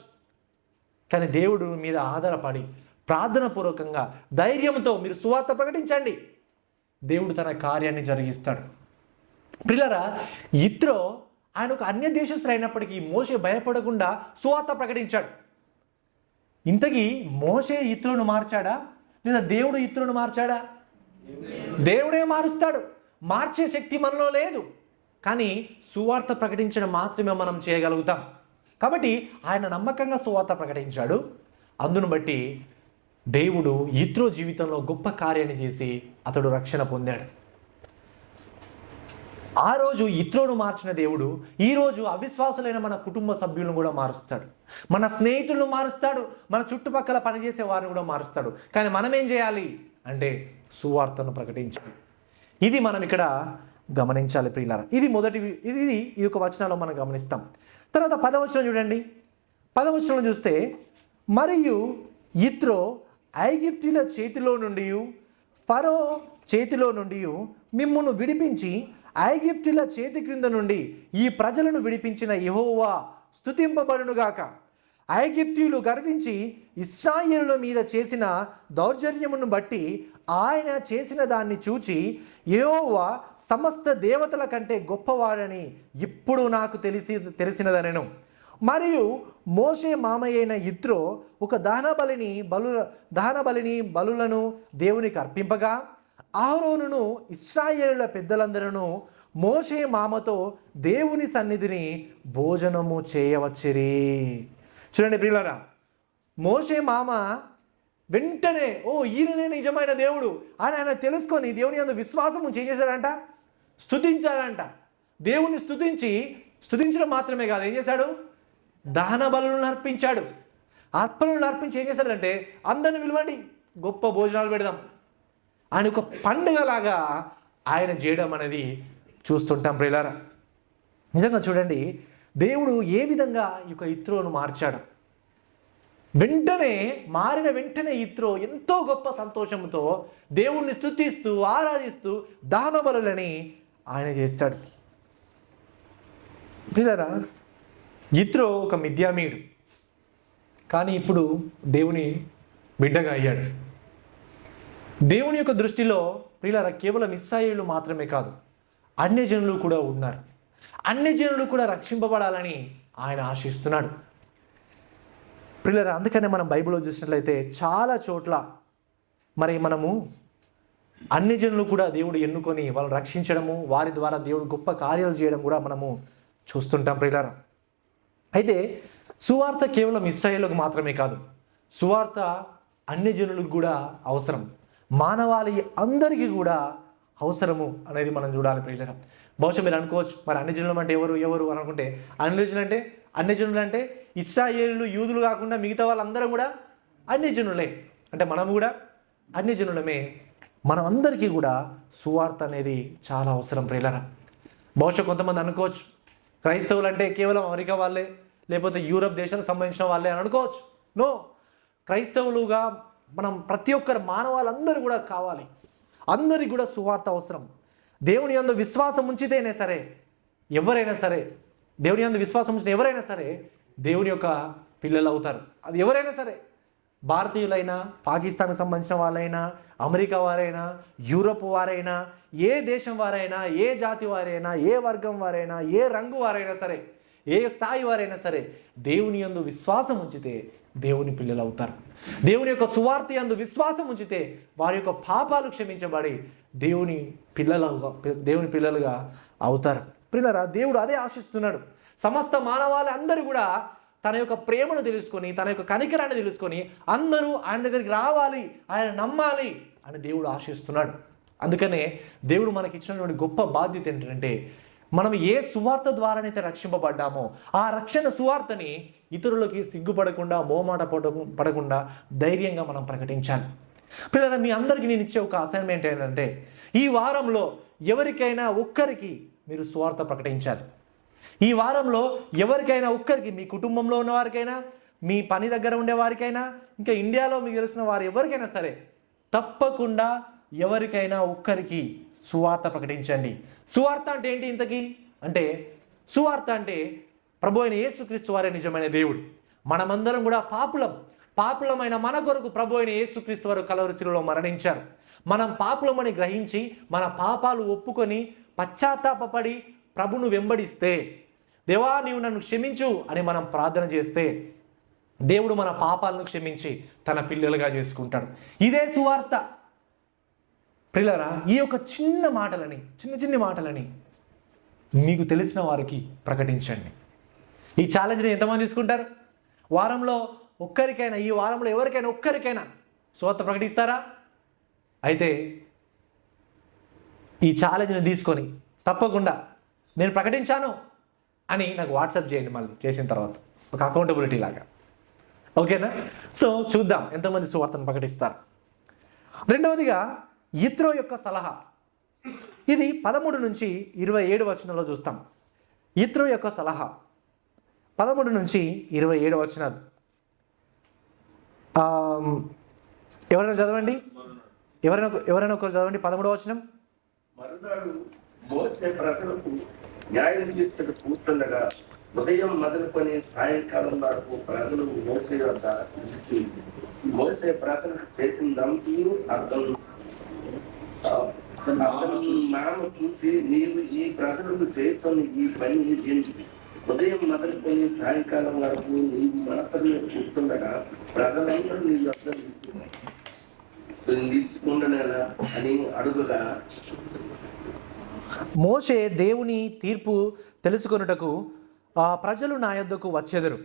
కానీ దేవుడు మీద ఆధారపడి ప్రార్థన పూర్వకంగా ధైర్యంతో మీరు సువార్త ప్రకటించండి. దేవుడు తన కార్యాన్ని జరిగిస్తాడు. ప్రియులరా, ఇత్రో ఆయన ఒక అన్య దేశస్థులు అయినప్పటికీ మోషే భయపడకుండా సువార్త ప్రకటించాడు. ఇంతకీ మోషే ఇత్రోను మార్చాడా లేదా దేవుడు ఇత్రోను మార్చాడా? దేవుడే మారుస్తాడు. మార్చే శక్తి మనలో లేదు. కానీ సువార్త ప్రకటించడం మాత్రమే మనం చేయగలుగుతాం. కాబట్టి ఆయన నమ్మకంగా సువార్త ప్రకటించాడు. అందును బట్టి దేవుడు ఇత్రో జీవితంలో గొప్ప కార్యాన్ని చేసి అతడు రక్షణ పొందాడు. ఆ రోజు ఇత్రోను మార్చిన దేవుడు ఈరోజు అవిశ్వాసులైన మన కుటుంబ సభ్యులను కూడా మారుస్తాడు, మన స్నేహితులను మారుస్తాడు, మన చుట్టుపక్కల పనిచేసే వారిని కూడా మారుస్తాడు. కానీ మనం ఏం చేయాలి అంటే సువార్తను ప్రకటించాలి. ఇది మనం ఇక్కడ గమనించాలి ప్రియులారా. ఇది ఒక వచనాల్లో మనం గమనిస్తాం. తర్వాత 10వ వచనం చూడండి. 10వ వచనం చూస్తే, మరియు ఇత్రో ఐగుప్తీయుల చేతిలో నుండి ఫరో చేతిలో నుండి మిమ్మును విడిపించి ఐగుప్తీయుల చేతి క్రింద నుండి ఈ ప్రజలను విడిపించిన యెహోవా స్తుతింపబడునుగాక. ఐగుప్తీయులు గర్వించి ఇశ్రాయేలుల మీద చేసిన దౌర్జన్యమును బట్టి ఆయన చేసిన దాన్ని చూచి యెహోవా సమస్త దేవతల కంటే గొప్పవాడని ఇప్పుడు నాకు తెలిసినదనెను. మరియు మోషే మామయ్యైన ఇత్రో ఒక దహన బలిని బలులను దేవునికి అర్పింపగా అహరోనును ఇశ్రాయేలుల పెద్దలందరూ మోషే మామతో దేవుని సన్నిధిని భోజనము చేయవచ్చిరి. చూడండి ప్రియులారా, మోషే మామ వెంటనే ఈయననే నిజమైన దేవుడు అని ఆయన తెలుసుకొని దేవుని యందు విశ్వాసం చేసేశాడంట, స్తుతించాడంట. దేవుని స్తుతించడం మాత్రమే కాదు, ఏం చేశాడు? దహన బలులను అర్పించాడు. అర్పణలను అర్పించి ఏం చేశాడంటే అందరిని పిలవండి, గొప్ప భోజనాలు పెడదాం అని ఒక పండుగలాగా ఆయన చేయడం అనేది చూస్తుంటాం ప్రియులారా. నిజంగా చూడండి, దేవుడు ఏ విధంగా ఈ యొక్క ఇత్రోను మార్చాడు. మారిన వెంటనే ఇత్రో ఎంతో గొప్ప సంతోషంతో దేవుణ్ణి స్తుతిస్తూ ఆరాధిస్తూ దహన బలులని ఆయన చేస్తాడు. ప్రియులారా, ఇత్రో ఒక మిద్యామీయుడు, కానీ ఇప్పుడు దేవుని బిడ్డగా అయ్యాడు. దేవుని యొక్క దృష్టిలో ప్రియులారా కేవలం ఇశ్రాయేలు మాత్రమే కాదు, అన్యజనులు కూడా ఉన్నారు. అన్యజనులు కూడా రక్షింపబడాలని ఆయన ఆశిస్తున్నాడు. ప్రియులారా, అందుకనే మనం బైబిల్లో చూసినట్లయితే చాలా చోట్ల మరి మనము అన్యజనులు కూడా దేవుడు ఎన్నుకొని వాళ్ళని రక్షించడము, వారి ద్వారా దేవుడు గొప్ప కార్యాలు చేయడం కూడా మనము చూస్తుంటాం ప్రియులారా. అయితే సువార్త కేవలం ఇశ్రాయేలుకు మాత్రమే కాదు, సువార్త అన్యజనులకు కూడా అవసరం, మానవాళి అందరికీ కూడా అవసరము అనేది మనం చూడాలి ప్రియులారా. బహుశా మీరు అనుకోవచ్చు, మరి అన్యజనులు అంటే ఎవరు అని అనుకుంటే, అన్యజనులు అంటే ఇశ్రాయేలు యూదులు కాకుండా మిగతా వాళ్ళందరూ కూడా అన్యజనులే. అంటే మనము కూడా అన్యజనులమే. మనం అందరికీ కూడా సువార్త అనేది చాలా అవసరం ప్రియులారా. బహుశా కొంతమంది అనుకోవచ్చు, క్రైస్తవులు అంటే కేవలం అమెరికా వాళ్ళే లేకపోతే యూరప్ దేశాలకు సంబంధించిన వాళ్ళే అని అనుకోవచ్చు. నో, క్రైస్తవులుగా మనం ప్రతి ఒక్కరు మానవాళ్ళందరూ కూడా కావాలి. అందరికీ కూడా సువార్త అవసరం. దేవుని యందు విశ్వాసం ఉంచితేనే సరే ఎవరైనా సరే, దేవుని యందు విశ్వాసం ఉంచిన ఎవరైనా సరే దేవుని యొక్క పిల్లలు అవుతారు. అది ఎవరైనా సరే, భారతీయులైనా, పాకిస్తాన్కి సంబంధించిన వాళ్ళైనా, అమెరికా వారైనా, యూరప్ వారైనా, ఏ దేశం వారైనా, ఏ జాతి వారైనా, ఏ వర్గం వారైనా, ఏ రంగు వారైనా సరే, ఏ స్థాయి వారైనా సరే దేవుని యందు విశ్వాసం ఉంచితే దేవుని పిల్లలు అవుతారు. దేవుని యొక్క సువార్త యందు విశ్వాసం ఉంచితే వారి యొక్క పాపాలు క్షమించబడి దేవుని పిల్లలుగా అవుతారు. ప్రియులారా, దేవుడు అదే ఆశిస్తున్నాడు. సమస్త మానవాళి అందరూ కూడా తన యొక్క ప్రేమను తెలుసుకొని, తన యొక్క కనికరాన్ని తెలుసుకొని అందరూ ఆయన దగ్గరికి రావాలి, ఆయన నమ్మాలి అని దేవుడు ఆశిస్తున్నాడు. అందుకనే దేవుడు మనకి ఇచ్చినటువంటి గొప్ప బాధ్యత ఏంటంటే, మనం ఏ సువార్త ద్వారానైతే రక్షింపబడ్డామో ఆ రక్షణ సువార్తని ఇతరులకి సిగ్గుపడకుండా, మోమాట పడకుండా ధైర్యంగా మనం ప్రకటించాలి. పిల్లల, మీ అందరికీ నేను ఇచ్చే ఒక అసైన్మెంట్ ఏంటంటే, ఈ వారంలో ఎవరికైనా ఒక్కరికి మీరు సువార్త ప్రకటించాలి. ఈ వారంలో ఎవరికైనా ఒక్కరికి, మీ కుటుంబంలో ఉన్న వారికైనా, మీ పని దగ్గర ఉండే వారికైనా, ఇంకా ఇండియాలో మీకు తెలిసిన వారు ఎవరికైనా సరే తప్పకుండా ఎవరికైనా ఒక్కరికి సువార్త ప్రకటించండి. సువార్త అంటే ఏంటి ఇంతకీ అంటే, సువార్త అంటే ప్రభు అయిన యేసుక్రీస్తు వారే నిజమైన దేవుడు. మనమందరం కూడా పాపులమైన మన కొరకు ప్రభు అయిన యేసుక్రీస్తు వారు కలవరి శిలువలో మరణించారు. మనం పాపులమని గ్రహించి మన పాపాలు ఒప్పుకొని పశ్చాత్తాపపడి ప్రభును వెంబడిస్తే, దేవా నీవు నన్ను క్షమించు అని మనం ప్రార్థన చేస్తే దేవుడు మన పాపాలను క్షమించి తన పిల్లలుగా చేసుకుంటాడు. ఇదే సువార్త. ప్రియులారా, ఈ యొక్క చిన్న మాటలని మీకు తెలిసిన వారికి ప్రకటించండి. ఈ ఛాలెంజ్ని ఎంతమంది తీసుకుంటారు? వారంలో ఒక్కరికైనా, ఈ వారంలో ఎవరికైనా ఒక్కరికైనా సువార్త ప్రకటిస్తారా? అయితే ఈ ఛాలెంజ్ని తీసుకొని తప్పకుండా నేను ప్రకటించాను అని నాకు వాట్సాప్ చేయండి, మళ్ళీ చేసిన తర్వాత ఒక అకౌంటబిలిటీ లాగా. ఓకేనా? సో చూద్దాం ఎంతమంది సువార్తను ప్రకటిస్తారు. రెండవదిగా యిత్రో యొక్క సలహా. ఇది 13 నుంచి 27 వచనంలో చూస్తాం. యిత్రో యొక్క సలహా 13 నుంచి 27 వచనాలు. ఎవరైనా చదవండి, ఎవరైనా ఒకరు చదవండి 13వ వచనం. మరునాడు మోసే ప్రజలకు న్యాయం తీర్చక కూర్చుండగా ఉదయం మొదలుకొని సాయంకాలం వరకు ప్రజలు మోసే వద్ద మోసే ప్రజలకు చేసిందంతా అర్థం మామ చూసి, నీవు ఈ ప్రజలకు చేస్తున్న ఈ పని ఏంటి? ఉదయం మొదలుకొని సాయంకాలం వరకు నీవు మాత్రమే కూర్చుండగా ప్రజలందరూ నీ వద్ద నిలుచుకుండనేలా అని అడుగుగా, మోషే దేవుని తీర్పు తెలుసుకొనుటకు ప్రజలు నా యొద్దకు వచ్చెదరు,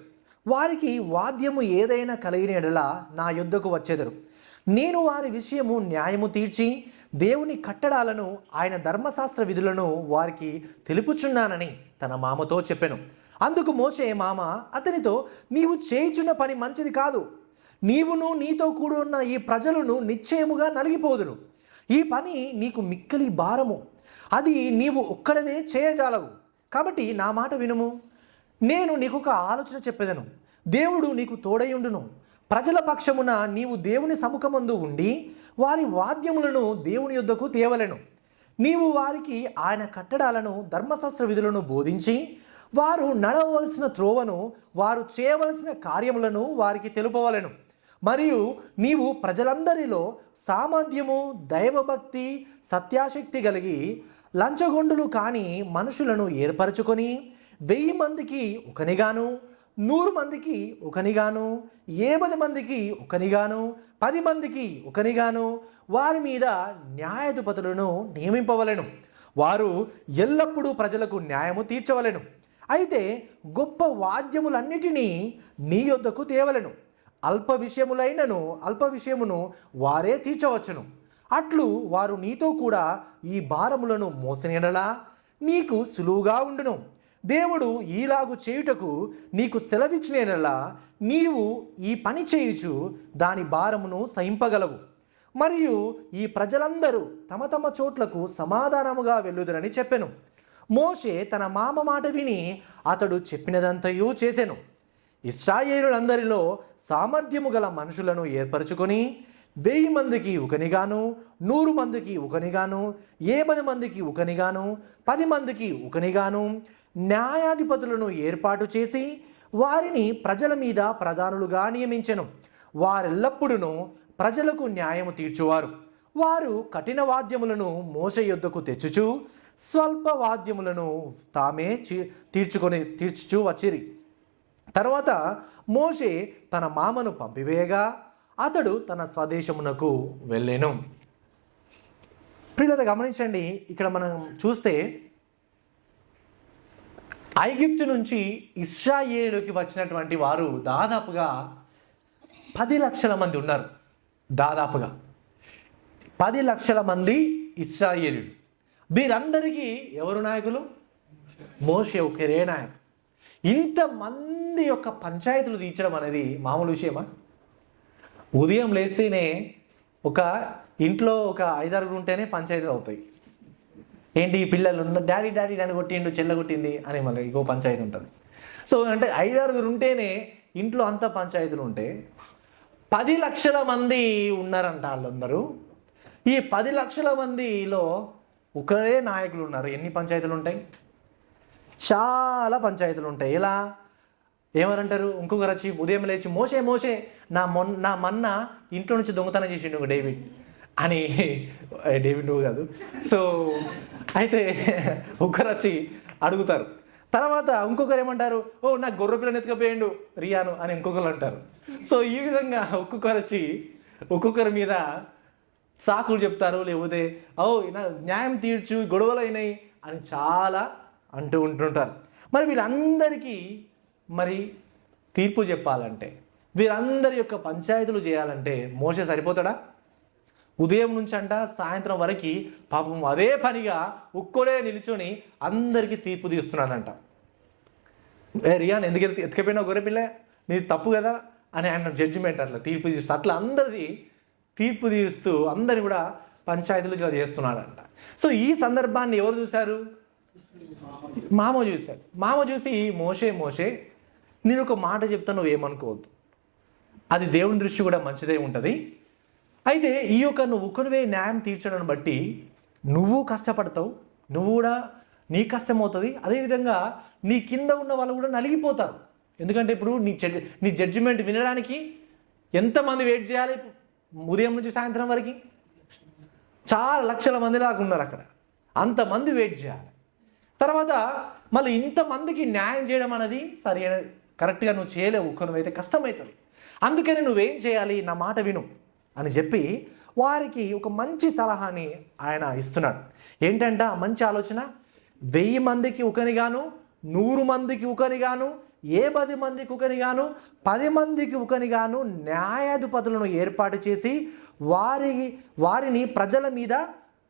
వారికి వాద్యము ఏదైనా కలిగిన యెడల నా యొద్దకు వచ్చెదరు, నేను వారి విషయము న్యాయము తీర్చి దేవుని కట్టడాలను ఆయన ధర్మశాస్త్ర విధులను వారికి తెలుపుచున్నానని తన మామతో చెప్పెను. అందుకు మోషే మామ అతనితో, నీవు చేయుచున్న పని మంచిది కాదు. నీవును నీతో కూడి ఉన్న ఈ ప్రజలను నిశ్చయముగా నలిగిపోదురు. ఈ పని నీకు మిక్కిలి భారము, అది నీవు ఒక్కడవే చేయజాలవు. కాబట్టి నా మాట వినుము. నేను నీకు ఒక ఆలోచన చెప్పేదను. దేవుడు నీకు తోడయుండును. ప్రజల పక్షమున నీవు దేవుని సముఖమందు ఉండి వారి వాద్యములను దేవుని యొద్దకు తేవలెను. నీవు వారికి ఆయన కట్టడాలను, ధర్మశాస్త్ర విధులను బోధించి వారు నడవలసిన త్రోవను, వారు చేయవలసిన కార్యములను వారికి తెలుపవలెను. మరియు నీవు ప్రజలందరిలో సామర్థ్యము, దైవభక్తి, సత్యాశక్తి కలిగి లంచగొండులు కాని మనుషులను ఏర్పరచుకొని 1000 మందికి ఒకనిగాను, 100 మందికి ఒకనిగాను, 70 మందికి ఒకనిగాను, 10 మందికి ఒకనిగాను వారి మీద న్యాయాధిపతులను నియమింపవలెను. వారు ఎల్లప్పుడూ ప్రజలకు న్యాయము తీర్చవలెను. అయితే గొప్ప వాద్యములన్నిటినీ నీ యొద్దకు తేవలెను. అల్ప విషయమును వారే తీర్చవచ్చును. అట్లు వారు నీతో కూడా ఈ భారములను మోసనేనలా నీకు సులువుగా ఉండును. దేవుడు ఈలాగు చేయుటకు నీకు సెలవిచ్చినేనలా నీవు ఈ పని చేయుచు దాని భారమును సహింపగలవు. మరియు ఈ ప్రజలందరూ తమ తమ చోట్లకు సమాధానముగా వెళ్ళుదురని చెప్పెను. మోషే తన మామ మాట విని అతడు చెప్పినదంతయు చేసెను. ఇశ్రాయేలులందరిలో సామర్థ్యము గల మనుషులను ఏర్పరచుకొని 1000 మందికి ఒకనిగాను, 100 మందికి ఒకనిగాను, 70 మందికి ఒకనిగాను, 10 మందికి ఒకనిగాను న్యాయాధిపతులను ఏర్పాటు చేసి వారిని ప్రజల మీద ప్రధానులుగా నియమించెను. వారెల్లప్పుడూ ప్రజలకు న్యాయము తీర్చువారు. వారు కఠిన వాద్యములను మోషే యొద్దకు తెచ్చుచు స్వల్ప వాద్యములను తామే తీర్చుచు వచ్చిరి. తర్వాత మోషే తన మామను పంపివేయగా అతడు తన స్వదేశమునకు వెళ్ళెను. ప్రియులారా గమనించండి, ఇక్కడ మనం చూస్తే ఐగుప్తు నుంచి ఇశ్రాయేలుకి వచ్చినటువంటి వారు దాదాపుగా 10 లక్షల మంది ఉన్నారు. దాదాపుగా 10 లక్షల మంది ఇశ్రాయేలులు. వీరందరికీ ఎవరు నాయకులు? మోషే ఒకరే నాయకుడు. ఇంతమంది యొక్క పంచాయతీలు తీర్చడం అనేది మామూలు విషయమా? ఉదయం లేస్తేనే ఒక ఇంట్లో ఒక 5-6 ఉంటేనే పంచాయతీలు అవుతాయి. ఏంటి పిల్లలు డాడీ డాడీ అని కొట్టిండు, చెల్ల కొట్టింది అని మళ్ళీ ఇంకో పంచాయతీ ఉంటుంది. సో అంటే 5-6 ఉంటేనే ఇంట్లో అంత పంచాయతీలు ఉంటే 10 లక్షల మంది ఉన్నారంట వాళ్ళందరూ. ఈ 10 లక్షల మందిలో ఒకరే నాయకులు ఉన్నారు. ఎన్ని పంచాయతీలు ఉంటాయి? చాలా పంచాయతీలు ఉంటాయి. ఎలా ఏమనంటారు? ఇంకొకరు వచ్చి ఉదయం లేచి మోషే మోషే నా మన్న ఇంట్లో నుంచి దొంగతనం చేసిండు డేవిడ్ అని. డేవిడ్ నువ్వు కాదు. సో అయితే ఒకరు వచ్చి అడుగుతారు. తర్వాత ఇంకొకరు ఏమంటారు? ఓ నాకు గొర్రె పిల్లని ఎత్తుకపోయిండు రియాను అని ఇంకొకరు అంటారు. సో ఈ విధంగా ఒక్కొక్కరు వచ్చి ఒక్కొక్కరి మీద సాకులు చెప్తారు. లేకపోతే న్యాయం తీర్చు, గొడవలు అయినాయి అని చాలా అంటూ ఉంటుంటారు. మరి వీళ్ళందరికీ మరి తీర్పు చెప్పాలంటే, వీరందరి యొక్క పంచాయతీలు చేయాలంటే మోషే సరిపోతాడా? ఉదయం నుంచి అంట సాయంత్రం వరకు పాపం అదే పనిగా ఒక్కడే నిల్చొని అందరికీ తీర్పు తీస్తున్నాడంట. రియాన్ ఎందుకు ఎత్తుకపోయినా గొర్రెపిల్ల, నీది తప్పు కదా అని ఆయన జడ్జిమెంట్ అట్లా తీర్పు తీస్తూ అట్లా అందరిది తీర్పు తీస్తూ అందరిని కూడా పంచాయతీలు ఇలా చేస్తున్నాడంట. సో ఈ సందర్భాన్ని ఎవరు చూశారు? మామ చూశాడు. మామ చూసి మోషే నేను ఒక మాట చెప్తాను, నువ్వేమనుకోవద్దు, అది దేవుని దృష్టి కూడా మంచిదే ఉంటుంది. అయితే ఈ యొక్క నువ్వు ఒక్కనివే న్యాయం తీర్చడాన్ని బట్టి నువ్వు కష్టపడతావు, నువ్వు కూడా నీ కష్టం అవుతుంది. అదేవిధంగా నీ కింద ఉన్న వాళ్ళు కూడా నలిగిపోతారు. ఎందుకంటే ఇప్పుడు నీ జడ్జిమెంట్ వినడానికి ఎంతమంది వెయిట్ చేయాలి? ఉదయం నుంచి సాయంత్రం వరకు చాలా లక్షల మంది దాకా ఉన్నారు అక్కడ. అంతమంది వెయిట్ చేయాలి. తర్వాత మళ్ళీ ఇంతమందికి న్యాయం చేయడం అనేది సరైన కరెక్ట్గా నువ్వు చేయలేవు. ఒక్కనివైతే కష్టమవుతుంది. అందుకని నువ్వేం చేయాలి? నా మాట విను అని చెప్పి వారికి ఒక మంచి సలహాని ఆయన ఇస్తున్నాడు. ఏంటంట ఆ మంచి ఆలోచన? 1000 మందికి ఒకనిగాను, 100 మందికి ఒకనిగాను, 10 మందికి ఒకనిగాను, 10 మందికి ఒకనిగాను న్యాయాధిపతులను ఏర్పాటు చేసి వారిని ప్రజల మీద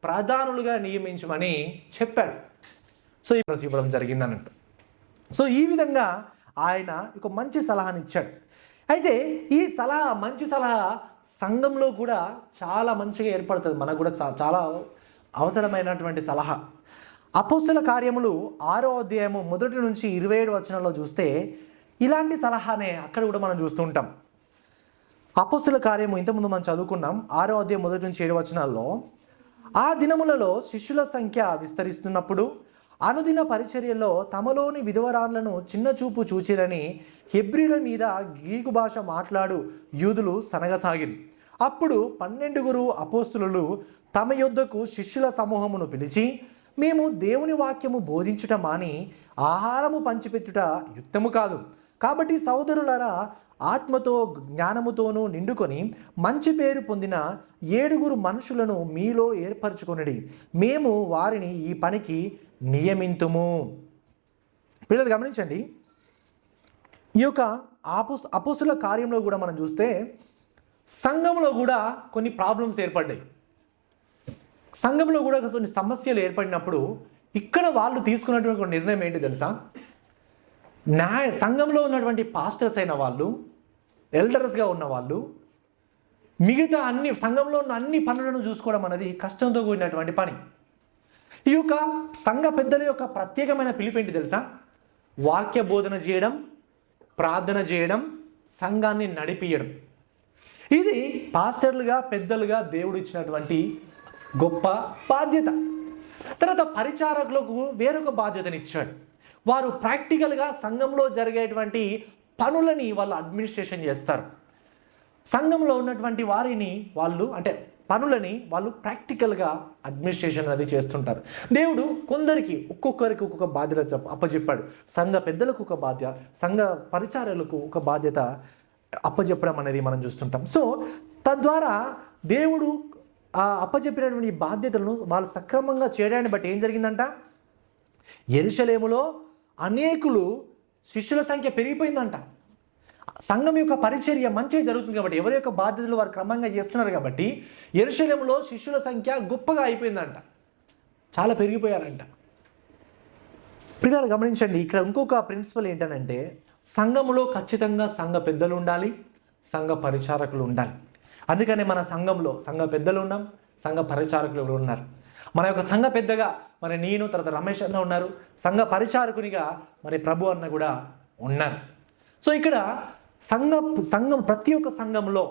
ప్రధానులుగా నియమించమని చెప్పాడు. సో ఇవ్వడం జరిగింది అన్నట్టు. సో ఈ విధంగా ఆయన ఒక మంచి సలహాని ఇచ్చాడు. అయితే ఈ సలహా, మంచి సలహా సంఘంలో కూడా చాలా మంచిగా ఏర్పడుతుంది. మనకు కూడా చాలా అవసరమైనటువంటి సలహా. అపోస్తుల కార్యములు 6వ అధ్యాయము 1 నుంచి 27 వచనంలో చూస్తే ఇలాంటి సలహానే అక్కడ కూడా మనం చూస్తూ ఉంటాం. అపోస్తుల కార్యము ఇంతకుముందు మనం చదువుకున్నాం 6వ అధ్యాయం 1 నుంచి 7 వచనాల్లో, ఆ దినములలో శిష్యుల సంఖ్య విస్తరిస్తున్నప్పుడు అనుదిన పరిచర్యలో తమలోని విధవరాళ్లను చిన్న చూపు చూచిరని హెబ్రీల మీద గ్రీకు భాష మాట్లాడు యూదులు సనగసాగిరి. అప్పుడు 12 అపోస్తులు తమ యొద్దకు శిష్యుల సమూహమును పిలిచి, మేము దేవుని వాక్యము బోధించుట మాని ఆహారము పంచిపెట్టుట యుక్తము కాదు. కాబట్టి సహోదరులారా, ఆత్మతో జ్ఞానముతోనూ నిండుకొని మంచి పేరు పొందిన 7 మనుషులను మీలో ఏర్పరచుకొనిడి, మేము వారిని ఈ పనికి నియమింతుము. పిల్లలు గమనించండి, ఈ యొక్క అపోస్తుల కార్యంలో కూడా మనం చూస్తే సంఘంలో కూడా కొన్ని ప్రాబ్లమ్స్ ఏర్పడ్డాయి. సంఘంలో కూడా కొన్ని సమస్యలు ఏర్పడినప్పుడు ఇక్కడ వాళ్ళు తీసుకున్నటువంటి నిర్ణయం ఏంటి తెలుసా? సంఘంలో ఉన్నటువంటి పాస్టర్స్ అయిన వాళ్ళు, ఎల్డర్స్గా ఉన్న వాళ్ళు మిగతా సంఘంలో ఉన్న అన్ని పనులను చూసుకోవడం అనేది కష్టంతో కూడినటువంటి పని. ఈ యొక్క సంఘ పెద్దల యొక్క ప్రత్యేకమైన పిలుపు ఏంటి తెలుసా? వాక్య బోధన చేయడం, ప్రార్థన చేయడం, సంఘాన్ని నడిపియడం. ఇది పాస్టర్లుగా, పెద్దలుగా దేవుడు ఇచ్చినటువంటి గొప్ప బాధ్యత. తర్వాత పరిచారకులకు వేరొక బాధ్యతనిచ్చాడు. వారు ప్రాక్టికల్గా సంఘంలో జరిగేటువంటి పనులని వాళ్ళు అడ్మినిస్ట్రేషన్ చేస్తారు. సంఘంలో ఉన్నటువంటి వారిని పనులని వాళ్ళు ప్రాక్టికల్గా అడ్మినిస్ట్రేషన్ అది చేస్తుంటారు. దేవుడు కొందరికి ఒక్కొక్కరికి ఒక్కొక్క బాధ్యత అప్పచెప్పాడు. సంఘ పెద్దలకు ఒక బాధ్యత, సంఘ పరిచారులకు ఒక బాధ్యత అప్పచెప్పడం అనేది మనం చూస్తుంటాం. సో తద్వారా దేవుడు అప్పచెప్పినటువంటి బాధ్యతలను వాళ్ళు సక్రమంగా చేయడాన్ని బట్టి ఏం జరిగిందంట? యెరూషలేములో అనేకులు శిష్యుల సంఖ్య పెరిగిపోయిందంట. సంఘం యొక్క పరిచర్య మంచిగా జరుగుతుంది కాబట్టి, ఎవరి యొక్క బాధ్యతలు వారు క్రమంగా చేస్తున్నారు కాబట్టి యెరూషలేములో శిష్యుల సంఖ్య గొప్పగా అయిపోయిందంట, చాలా పెరిగిపోయారంట. పిల్లలు గమనించండి, ఇక్కడ ఇంకొక ప్రిన్సిపల్ ఏంటనంటే సంఘములో ఖచ్చితంగా సంఘ పెద్దలు ఉండాలి, సంఘ పరిచారకులు ఉండాలి. అందుకనే మన సంఘంలో సంఘ పెద్దలు ఉన్నాం, సంఘ పరిచారకులు ఉన్నారు. మన యొక్క సంఘ పెద్దగా మరి నేను, తర్వాత రమేష్ అన్న ఉన్నారు. సంఘ పరిచారకునిగా మరి ప్రభు అన్న కూడా ఉన్నారు. సో ఇక్కడ సంఘం ప్రతి ఒక్క సంఘంలో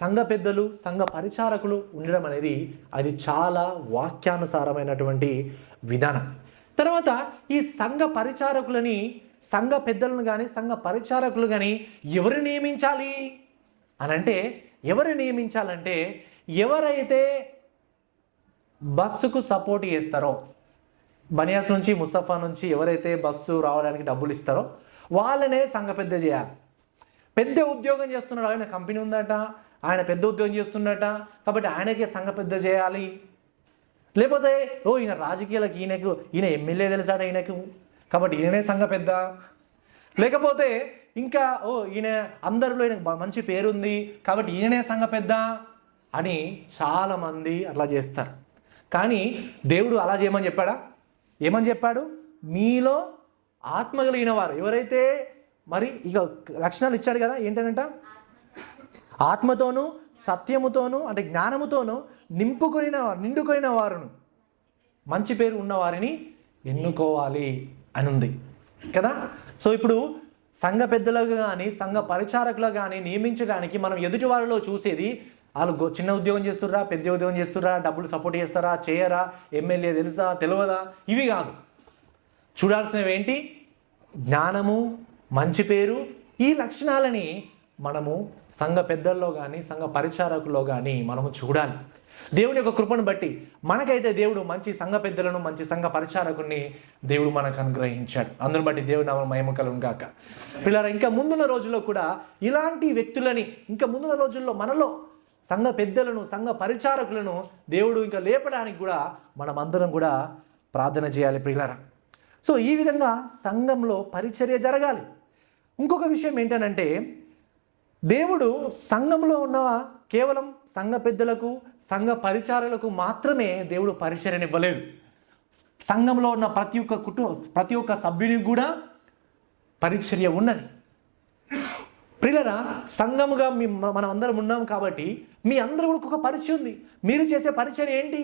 సంఘ పెద్దలు, సంఘ పరిచారకులు ఉండడం అనేది అది చాలా వాక్యానుసారమైనటువంటి విధానం. తర్వాత ఈ సంఘ పరిచారకులని, సంఘ పెద్దలను కానీ సంఘ పరిచారకులు కానీ ఎవరు నియమించాలి అనంటే, ఎవరైతే బస్సుకు సపోర్ట్ చేస్తారో, బనియాస్ నుంచి ముస్తఫా నుంచి ఎవరైతే బస్సు రావడానికి డబ్బులు ఇస్తారో వాళ్ళనే సంఘ పెద్ద చేయాలి. పెద్ద ఉద్యోగం చేస్తున్నాడు, ఆయన కంపెనీ ఉందట, ఆయన పెద్ద ఉద్యోగం చేస్తున్నట కాబట్టి ఆయనకే సంఘ పెద్ద చేయాలి. లేకపోతే ఈయన రాజకీయాలకు ఈయన ఎమ్మెల్యే తెలుసాట ఈయనకు కాబట్టి ఈయననే సంఘ పెద్ద. లేకపోతే ఇంకా ఈయన అందరిలో ఈయనకు మంచి పేరుంది కాబట్టి ఈయననే సంఘ పెద్ద అని చాలామంది అట్లా చేస్తారు. కానీ దేవుడు అలా చేయమని చెప్పాడా? ఏమని చెప్పాడు? మీలో ఆత్మ కలిగిన వారు ఎవరైతే, మరి ఇక లక్షణాలు ఇచ్చాడు కదా, ఏంటనంట? ఆత్మతోనూ సత్యముతోనూ అంటే జ్ఞానముతోనూ నిండుకొనిన వారును, మంచి పేరు ఉన్న వారిని ఎన్నుకోవాలి అని ఉంది కదా. సో ఇప్పుడు సంఘ పెద్దలకు కానీ సంఘ పరిచారకులకు కానీ నియమించడానికి మనం ఎదుటి వారిలో చూసేది వాళ్ళు చిన్న ఉద్యోగం చేస్తుర్రా, పెద్ద ఉద్యోగం చేస్తుర్రా, డబ్బులు సపోర్ట్ చేస్తారా, చేయరా, ఎమ్మెల్యే తెలుసా తెలియదా, ఇవి కాదు. చూడాల్సినవి ఏంటి? జ్ఞానము, మంచి పేరు. ఈ లక్షణాలని మనము సంఘ పెద్దల్లో కానీ సంఘ పరిచారకుల్లో కానీ మనము చూడాలి. దేవుని యొక్క కృపను బట్టి మనకైతే దేవుడు మంచి సంఘ పెద్దలను, మంచి సంఘ పరిచారకుని దేవుడు మనకు అనుగ్రహించాడు. అందుని బట్టి దేవుడు నామ మహిమ కలుగును గాక. పిల్లరా, ఇంకా ముందున్న రోజుల్లో కూడా ఇలాంటి వ్యక్తులని, ఇంకా ముందున్న రోజుల్లో మనలో సంఘ పెద్దలను, సంఘ పరిచారకులను దేవుడు ఇంకా లేపడానికి కూడా మనం అందరం కూడా ప్రార్థన చేయాలి ప్రియులారా. సో ఈ విధంగా సంఘంలో పరిచర్య జరగాలి. ఇంకొక విషయం ఏంటనంటే, దేవుడు సంఘంలో ఉన్న కేవలం సంఘ పెద్దలకు, సంఘ పరిచారులకు మాత్రమే దేవుడు పరిచర్యనివ్వలేదు. సంఘంలో ఉన్న ప్రతి ఒక్క సభ్యునికి కూడా పరిచర్య ఉన్నది. ప్రియులారా, సంఘముగా మనం అందరం ఉన్నాం కాబట్టి మీ అందరూ కూడా ఒక పరిచయం ఉంది. మీరు చేసే పరిచర్య ఏంటి?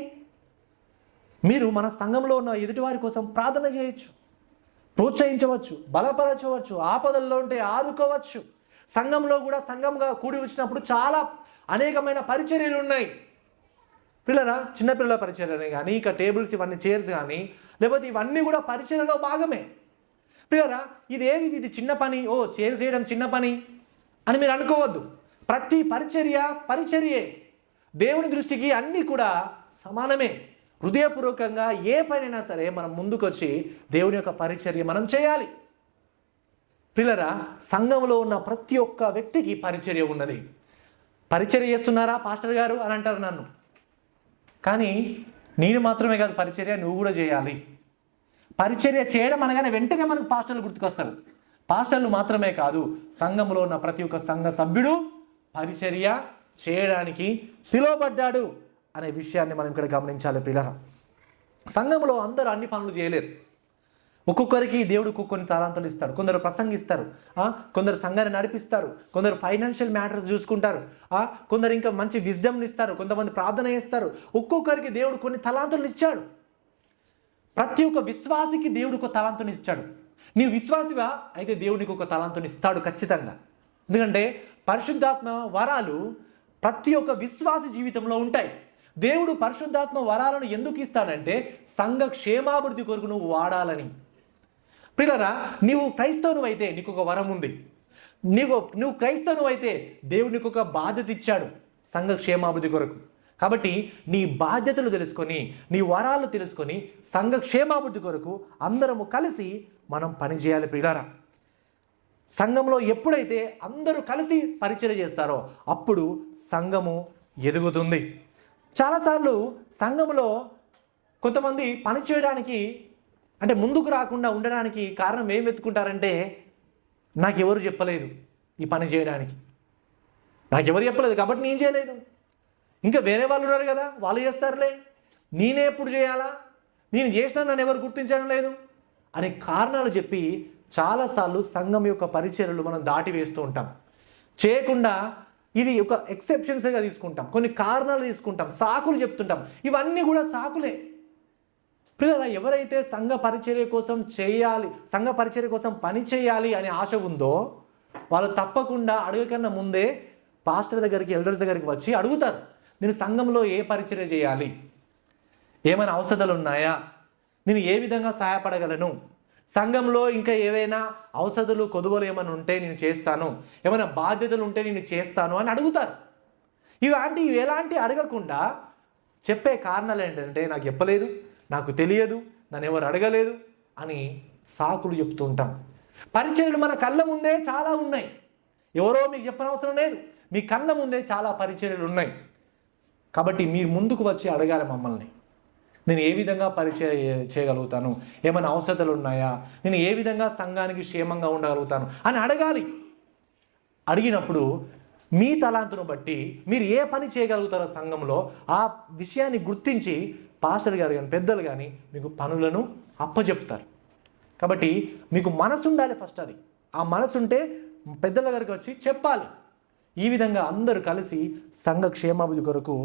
మీరు మన సంఘంలో ఉన్న ఎదుటివారి కోసం ప్రార్థన చేయొచ్చు, ప్రోత్సహించవచ్చు, బలపరచవచ్చు, ఆపదల్లో ఉంటే ఆదుకోవచ్చు. సంఘంలో కూడా సంఘంగా కూడి వచ్చినప్పుడు చాలా అనేకమైన పరిచర్యలు ఉన్నాయి. పిల్లరా, చిన్నపిల్లల పరిచర్యనే కానీ, ఇక టేబుల్స్ ఇవన్నీ చైర్స్ కానీ, లేకపోతే ఇవన్నీ కూడా పరిచర్యలో భాగమే. పిల్లరా, ఇది చిన్న పని, చైర్స్ చేయడం చిన్న పని అని మీరు అనుకోవద్దు. ప్రతి పరిచర్యే. దేవుని దృష్టికి అన్నీ కూడా సమానమే. హృదయపూర్వకంగా ఏ పనైనా సరే మనం ముందుకొచ్చి దేవుని యొక్క పరిచర్య మనం చేయాలి. పిల్లరా, సంఘంలో ఉన్న ప్రతి ఒక్క వ్యక్తికి పరిచర్య ఉన్నది. పరిచర్య చేస్తున్నారా పాస్టర్ గారు అని అంటారు నన్ను. కానీ నేను మాత్రమే కాదు, పరిచర్య నువ్వు కూడా చేయాలి. పరిచర్య చేయడం అనగానే వెంటనే మనకు పాస్టర్లు గుర్తుకొస్తారు. పాస్టర్లు మాత్రమే కాదు, సంఘంలో ఉన్న ప్రతి ఒక్క సంఘ సభ్యుడు పరిచర్య చేయడానికి పిలువబడ్డాడు అనే విషయాన్ని మనం ఇక్కడ గమనించాలి. పిల్లరా, సంఘంలో అందరూ అన్ని పనులు చేయలేరు. ఒక్కొక్కరికి దేవుడు కొన్ని తలాంతులు ఇస్తాడు. కొందరు ప్రసంగిస్తారు, కొందరు సంఘాన్ని నడిపిస్తారు, కొందరు ఫైనాన్షియల్ మ్యాటర్స్ చూసుకుంటారు, కొందరు ఇంకా మంచి విజ్డమ్ని ఇస్తారు, కొంతమంది ప్రార్థన చేస్తారు. ఒక్కొక్కరికి దేవుడు కొన్ని తలాంతులు ఇచ్చాడు. ప్రతి ఒక్క విశ్వాసికి దేవుడు ఒక తలాంతుని ఇచ్చాడు. నీవు విశ్వాసివా అయితే దేవుడు నీకు ఒక తలాంతుని ఇస్తాడు ఖచ్చితంగా. ఎందుకంటే పరిశుద్ధాత్మ వరాలు ప్రతి ఒక్క విశ్వాసి జీవితంలో ఉంటాయి. దేవుడు పరిశుద్ధాత్మ వరాలను ఎందుకు ఇస్తాడంటే సంఘ క్షేమాభివృద్ధి కొరకు నువ్వు వాడాలని. పిల్లరా, నీవు క్రైస్తవును అయితే నీకు ఒక వరం ఉంది. నువ్వు క్రైస్తవును అయితే దేవుడు నీకు ఒక బాధ్యత ఇచ్చాడు సంఘ క్షేమాభివృద్ధి కొరకు. కాబట్టి నీ బాధ్యతలు తెలుసుకొని, నీ వరాలు తెలుసుకొని సంఘ క్షేమాభివృద్ధి కొరకు అందరము కలిసి మనం పనిచేయాలి. పిల్లరా, సంఘంలో ఎప్పుడైతే అందరూ కలిసి పరిచయం చేస్తారో అప్పుడు సంఘము ఎదుగుతుంది. చాలాసార్లు సంఘంలో కొంతమంది పని చేయడానికి అంటే ముందుకు రాకుండా ఉండడానికి కారణం ఏం వెతుకుంటారంటే, నాకెవరు చెప్పలేదు ఈ పని చేయడానికి, నాకెవరు చెప్పలేదు కాబట్టి నేను చేయలేదు, ఇంకా వేరే వాళ్ళు ఉన్నారు కదా వాళ్ళు చేస్తారులే, నేనే ఎప్పుడు చేయాలా, నేను చేసినా నన్ను ఎవరు గుర్తించడం లేదు అనే కారణాలు చెప్పి చాలాసార్లు సంఘం యొక్క పరిచర్యలు మనం దాటి వేస్తూ ఉంటాం. చేయకుండా ఇది ఒక ఎక్సెప్షన్స్గా తీసుకుంటాం, కొన్ని కారణాలు తీసుకుంటాం, సాకులు చెప్తుంటాం. ఇవన్నీ కూడా సాకులే. పిల్లల, ఎవరైతే సంఘ పరిచర్య కోసం చేయాలి, సంఘ పరిచర్య కోసం పని చేయాలి అనే ఆశ ఉందో వాళ్ళు తప్పకుండా అడగకన్నా ముందే పాస్టర్ దగ్గరికి, ఎల్డర్స్ దగ్గరికి వచ్చి అడుగుతారు, నేను సంఘంలో ఏ పరిచర్య చేయాలి, ఏమైనా అవసరాలు ఉన్నాయా, నేను ఏ విధంగా సహాయపడగలను, సంఘంలో ఇంకా ఏవైనా అవసరాలు కొదువలు ఏమైనా ఉంటే నేను చేస్తాను, ఏమైనా బాధ్యతలు ఉంటే నేను చేస్తాను అని అడుగుతారు. ఇలాంటివి ఎలాంటి అడగకుండా చెప్పే కారణాలు ఏంటంటే, నాకు చెప్పలేదు, నాకు తెలియదు, నన్ను ఎవరు అడగలేదు అని సాకులు చెప్తూ ఉంటాం. పరిచర్యలు మన కళ్ళ ముందే చాలా ఉన్నాయి. ఎవరో మీకు చెప్పనవసరం లేదు, మీ కళ్ళ ముందే చాలా పరిచర్యలు ఉన్నాయి. కాబట్టి మీరు ముందుకు వచ్చి అడగాలి మమ్మల్ని, నేను ఏ విధంగా పరిచయం చేయగలుగుతాను, ఏమైనా అవసరాలు ఉన్నాయా, నేను ఏ విధంగా సంఘానికి క్షేమంగా ఉండగలుగుతాను అని అడగాలి. అడిగినప్పుడు మీ తలాంతును బట్టి మీరు ఏ పని చేయగలుగుతారో సంఘంలో ఆ విషయాన్ని గుర్తించి పాస్టర్ గారు కానీ పెద్దలు కానీ మీకు పనులను అప్పచెప్తారు. కాబట్టి మీకు మనసు ఉండాలి ఫస్ట్. అది ఆ మనసు ఉంటే పెద్దల దగ్గరికి వచ్చి చెప్పాలి. ఈ విధంగా అందరూ కలిసి సంఘ క్షేమాభివృద్ధి కొరకు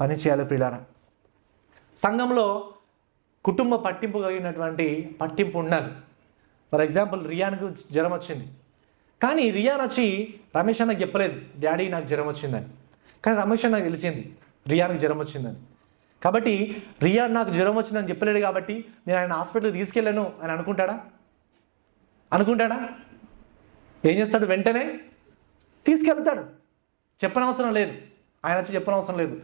పనిచేయాలి. ప్రియులారా, సంఘంలో కుటుంబ పట్టింపు కలిగినటువంటి పట్టింపు ఉండాలి. ఫర్ ఎగ్జాంపుల్, రియాన్కు జ్వరం వచ్చింది, కానీ రియాన్ వచ్చి రమేష్ అన్నకు చెప్పలేదు డాడీ నాకు జ్వరం వచ్చిందని. కానీ రమేష్ అన్నకు తెలిసింది రియాన్కి జ్వరం వచ్చిందని. కాబట్టి రియాన్ నాకు జ్వరం వచ్చిందని చెప్పలేడు కాబట్టి నేను ఆయన హాస్పిటల్కి తీసుకెళ్ళాను అని అనుకుంటాడా? ఏం చేస్తాడు? వెంటనే తీసుకెళ్తాడు. చెప్పనవసరం లేదు, ఆయన వచ్చి చెప్పనవసరం లేదు.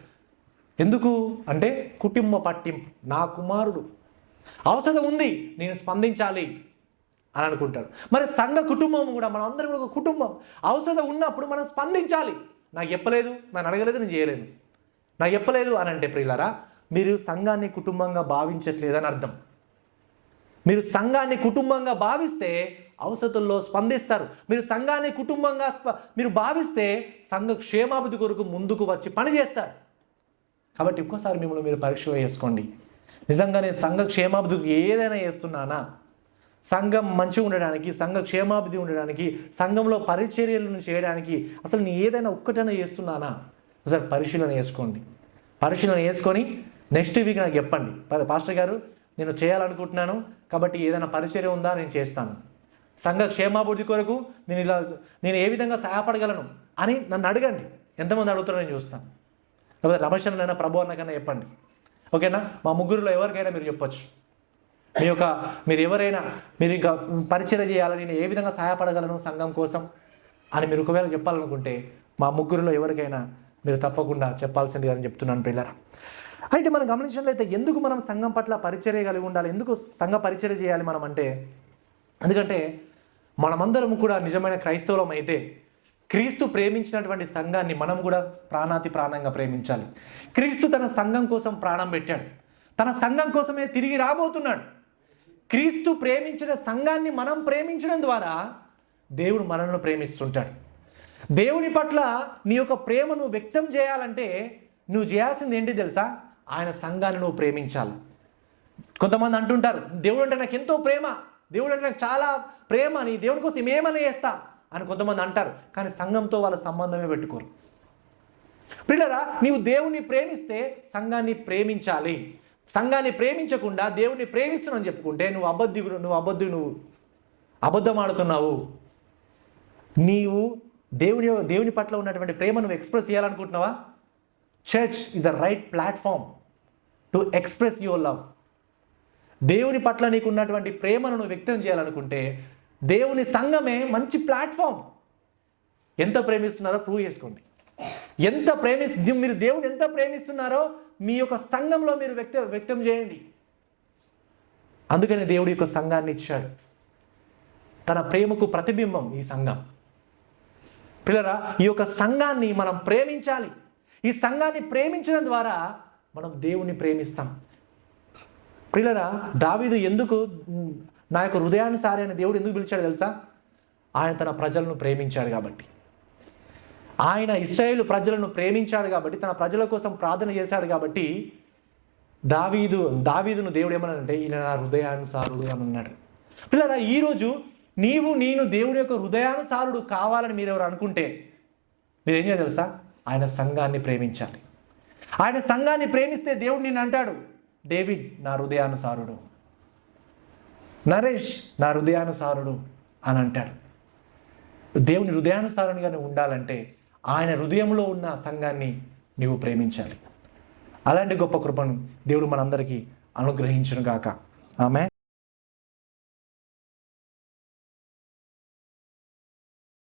ఎందుకు అంటే కుటుంబ పట్టింపు. నా కుమారుడు అవసరం ఉంది, నేను స్పందించాలి అని అనుకుంటాడు. మరి సంఘ కుటుంబం కూడా, మనం అందరం కూడా ఒక కుటుంబం. అవసరం ఉన్నప్పుడు మనం స్పందించాలి. నాకు చెప్పలేదు, నన్ను అడగలేదు, నేను చేయలేదు, నాకు చెప్పలేదు అని అంటే ప్రియులారా, మీరు సంఘాన్ని కుటుంబంగా భావించట్లేదని అర్థం. మీరు సంఘాన్ని కుటుంబంగా భావిస్తే అవసరాల్లో స్పందిస్తారు. మీరు సంఘాన్ని కుటుంబంగా మీరు భావిస్తే సంఘ క్షేమాభివృద్ధి కొరకు ముందుకు వచ్చి పని చేస్తారు. కాబట్టి ఒక్కసారి మిమ్మల్ని మీరు పరీక్ష చేసుకోండి. నిజంగా నేను సంఘ క్షేమాభివృద్ధికి ఏదైనా చేస్తున్నానా? సంఘం మంచిగా ఉండడానికి, సంఘ క్షేమాభివృద్ధి ఉండడానికి, సంఘంలో పరిచర్యలను చేయడానికి అసలు నేను ఏదైనా ఒక్కటైనా చేస్తున్నానా ఒకసారి పరిశీలన చేసుకోండి. పరిశీలన చేసుకొని నెక్స్ట్ వీక్ నాకు చెప్పండి, పాస్టర్ గారు నేను చేయాలనుకుంటున్నాను కాబట్టి ఏదైనా పరిచర్య ఉందా, నేను చేస్తాను. సంఘ క్షేమాభివృద్ధి కొరకు నేను ఏ విధంగా సహాయపడగలను అని నన్ను అడగండి. ఎంతమంది అడుగుతారో నేను చూస్తాను. లేకపోతే రమేష్ అన్నైనా ప్రభు అన్నకన్నా చెప్పండి. ఓకేనా? మా ముగ్గురులో ఎవరికైనా మీరు చెప్పొచ్చు. మీరు ఎవరైనా మీరు ఇంకా పరిచయం చేయాలని నేను ఏ విధంగా సహాయపడగలను సంఘం కోసం అని మీరు ఒకవేళ చెప్పాలనుకుంటే మా ముగ్గురులో ఎవరికైనా మీరు తప్పకుండా చెప్పాల్సింది అని చెప్తున్నాను పిల్లరా. అయితే మనం గమనించినట్లయితే ఎందుకు మనం సంఘం పట్ల పరిచర్య కలిగి ఉండాలి, ఎందుకు సంఘ పరిచర్య చేయాలి మనం అంటే, ఎందుకంటే మనమందరం కూడా నిజమైన క్రైస్తవులం అయితే క్రీస్తు ప్రేమించినటువంటి సంఘాన్ని మనం కూడా ప్రాణాతి ప్రాణంగా ప్రేమించాలి. క్రీస్తు తన సంఘం కోసం ప్రాణం పెట్టాడు, తన సంఘం కోసమే తిరిగి రాబోతున్నాడు. క్రీస్తు ప్రేమించిన సంఘాన్ని మనం ప్రేమించడం ద్వారా దేవుడు మనల్ని ప్రేమిస్తుంటాడు. దేవుని పట్ల నీ యొక్క ప్రేమను వ్యక్తం చేయాలంటే నువ్వు చేయాల్సింది ఏంటి తెలుసా? ఆయన సంఘాన్ని నువ్వు ప్రేమించాలి. కొంతమంది అంటుంటారు, దేవుడు అంటే నాకు ఎంతో ప్రేమ, దేవుడు అంటే నాకు చాలా ప్రేమ, నీ దేవుని కోసం ఏమైనా చేస్తా అని కొంతమంది అంటారు. కానీ సంఘంతో వాళ్ళ సంబంధమే పెట్టుకోరు. పిల్లరా, నీవు దేవుణ్ణి ప్రేమిస్తే సంఘాన్ని ప్రేమించాలి. సంఘాన్ని ప్రేమించకుండా దేవుణ్ణి ప్రేమిస్తున్నావు చెప్పుకుంటే నువ్వు అబద్ధం ఆడుతున్నావు. నీవు దేవుని పట్ల ఉన్నటువంటి ప్రేమ నువ్వు ఎక్స్ప్రెస్ చేయాలనుకుంటున్నావా? Church is a right platform to express your love. దేవుని పట్ల నీకు ఉన్నటువంటి ప్రేమను నువ్వు వ్యక్తం చేయాలనుకుంటే దేవుని సంఘమే మంచి ప్లాట్ఫామ్. ఎంత ప్రేమిస్తున్నారో ప్రూవ్ చేసుకోండి. మీరు దేవుని ఎంత ప్రేమిస్తున్నారో మీ యొక్క సంఘంలో మీరు వ్యక్తం చేయండి. అందుకని దేవుడి యొక్క సంఘాన్ని ఇచ్చాడు. తన ప్రేమకు ప్రతిబింబం ఈ సంఘం. పిల్లరా, ఈ యొక్క సంఘాన్ని మనం ప్రేమించాలి. ఈ సంఘాన్ని ప్రేమించడం ద్వారా మనం దేవుణ్ణి ప్రేమిస్తాం. పిల్లరా, దావీదు ఎందుకు నా యొక్క హృదయానుసారి అని దేవుడు ఎందుకు పిలిచాడు తెలుసా? ఆయన తన ప్రజలను ప్రేమించాడు కాబట్టి. ఆయన ఇశ్రాయేలు ప్రజలను ప్రేమించాడు కాబట్టి, తన ప్రజల కోసం ప్రార్థన చేశాడు కాబట్టి దావీదును దేవుడు ఏమన్నాడంటే ఈయన నా హృదయానుసారుడు అని అన్నాడు. పిల్లరా, ఈరోజు నేను దేవుడి యొక్క హృదయానుసారుడు కావాలని మీరు ఎవరు అనుకుంటే మీరేం చేయాలి తెలుసా? ఆయన సంఘాన్ని ప్రేమించాలి. ఆయన సంఘాన్ని ప్రేమిస్తే దేవుడు నిన్ను అంటాడు, డేవిడ్ నా హృదయానుసారుడు, నరేష్ నా హృదయానుసారుడు అని అంటాడు. దేవుని హృదయానుసారునిగా నువ్వు ఉండాలంటే ఆయన హృదయంలో ఉన్న సంఘాన్ని నీవు ప్రేమించాలి. అలాంటి గొప్ప కృపను దేవుడు మనందరికీ అనుగ్రహించును గాక. ఆమె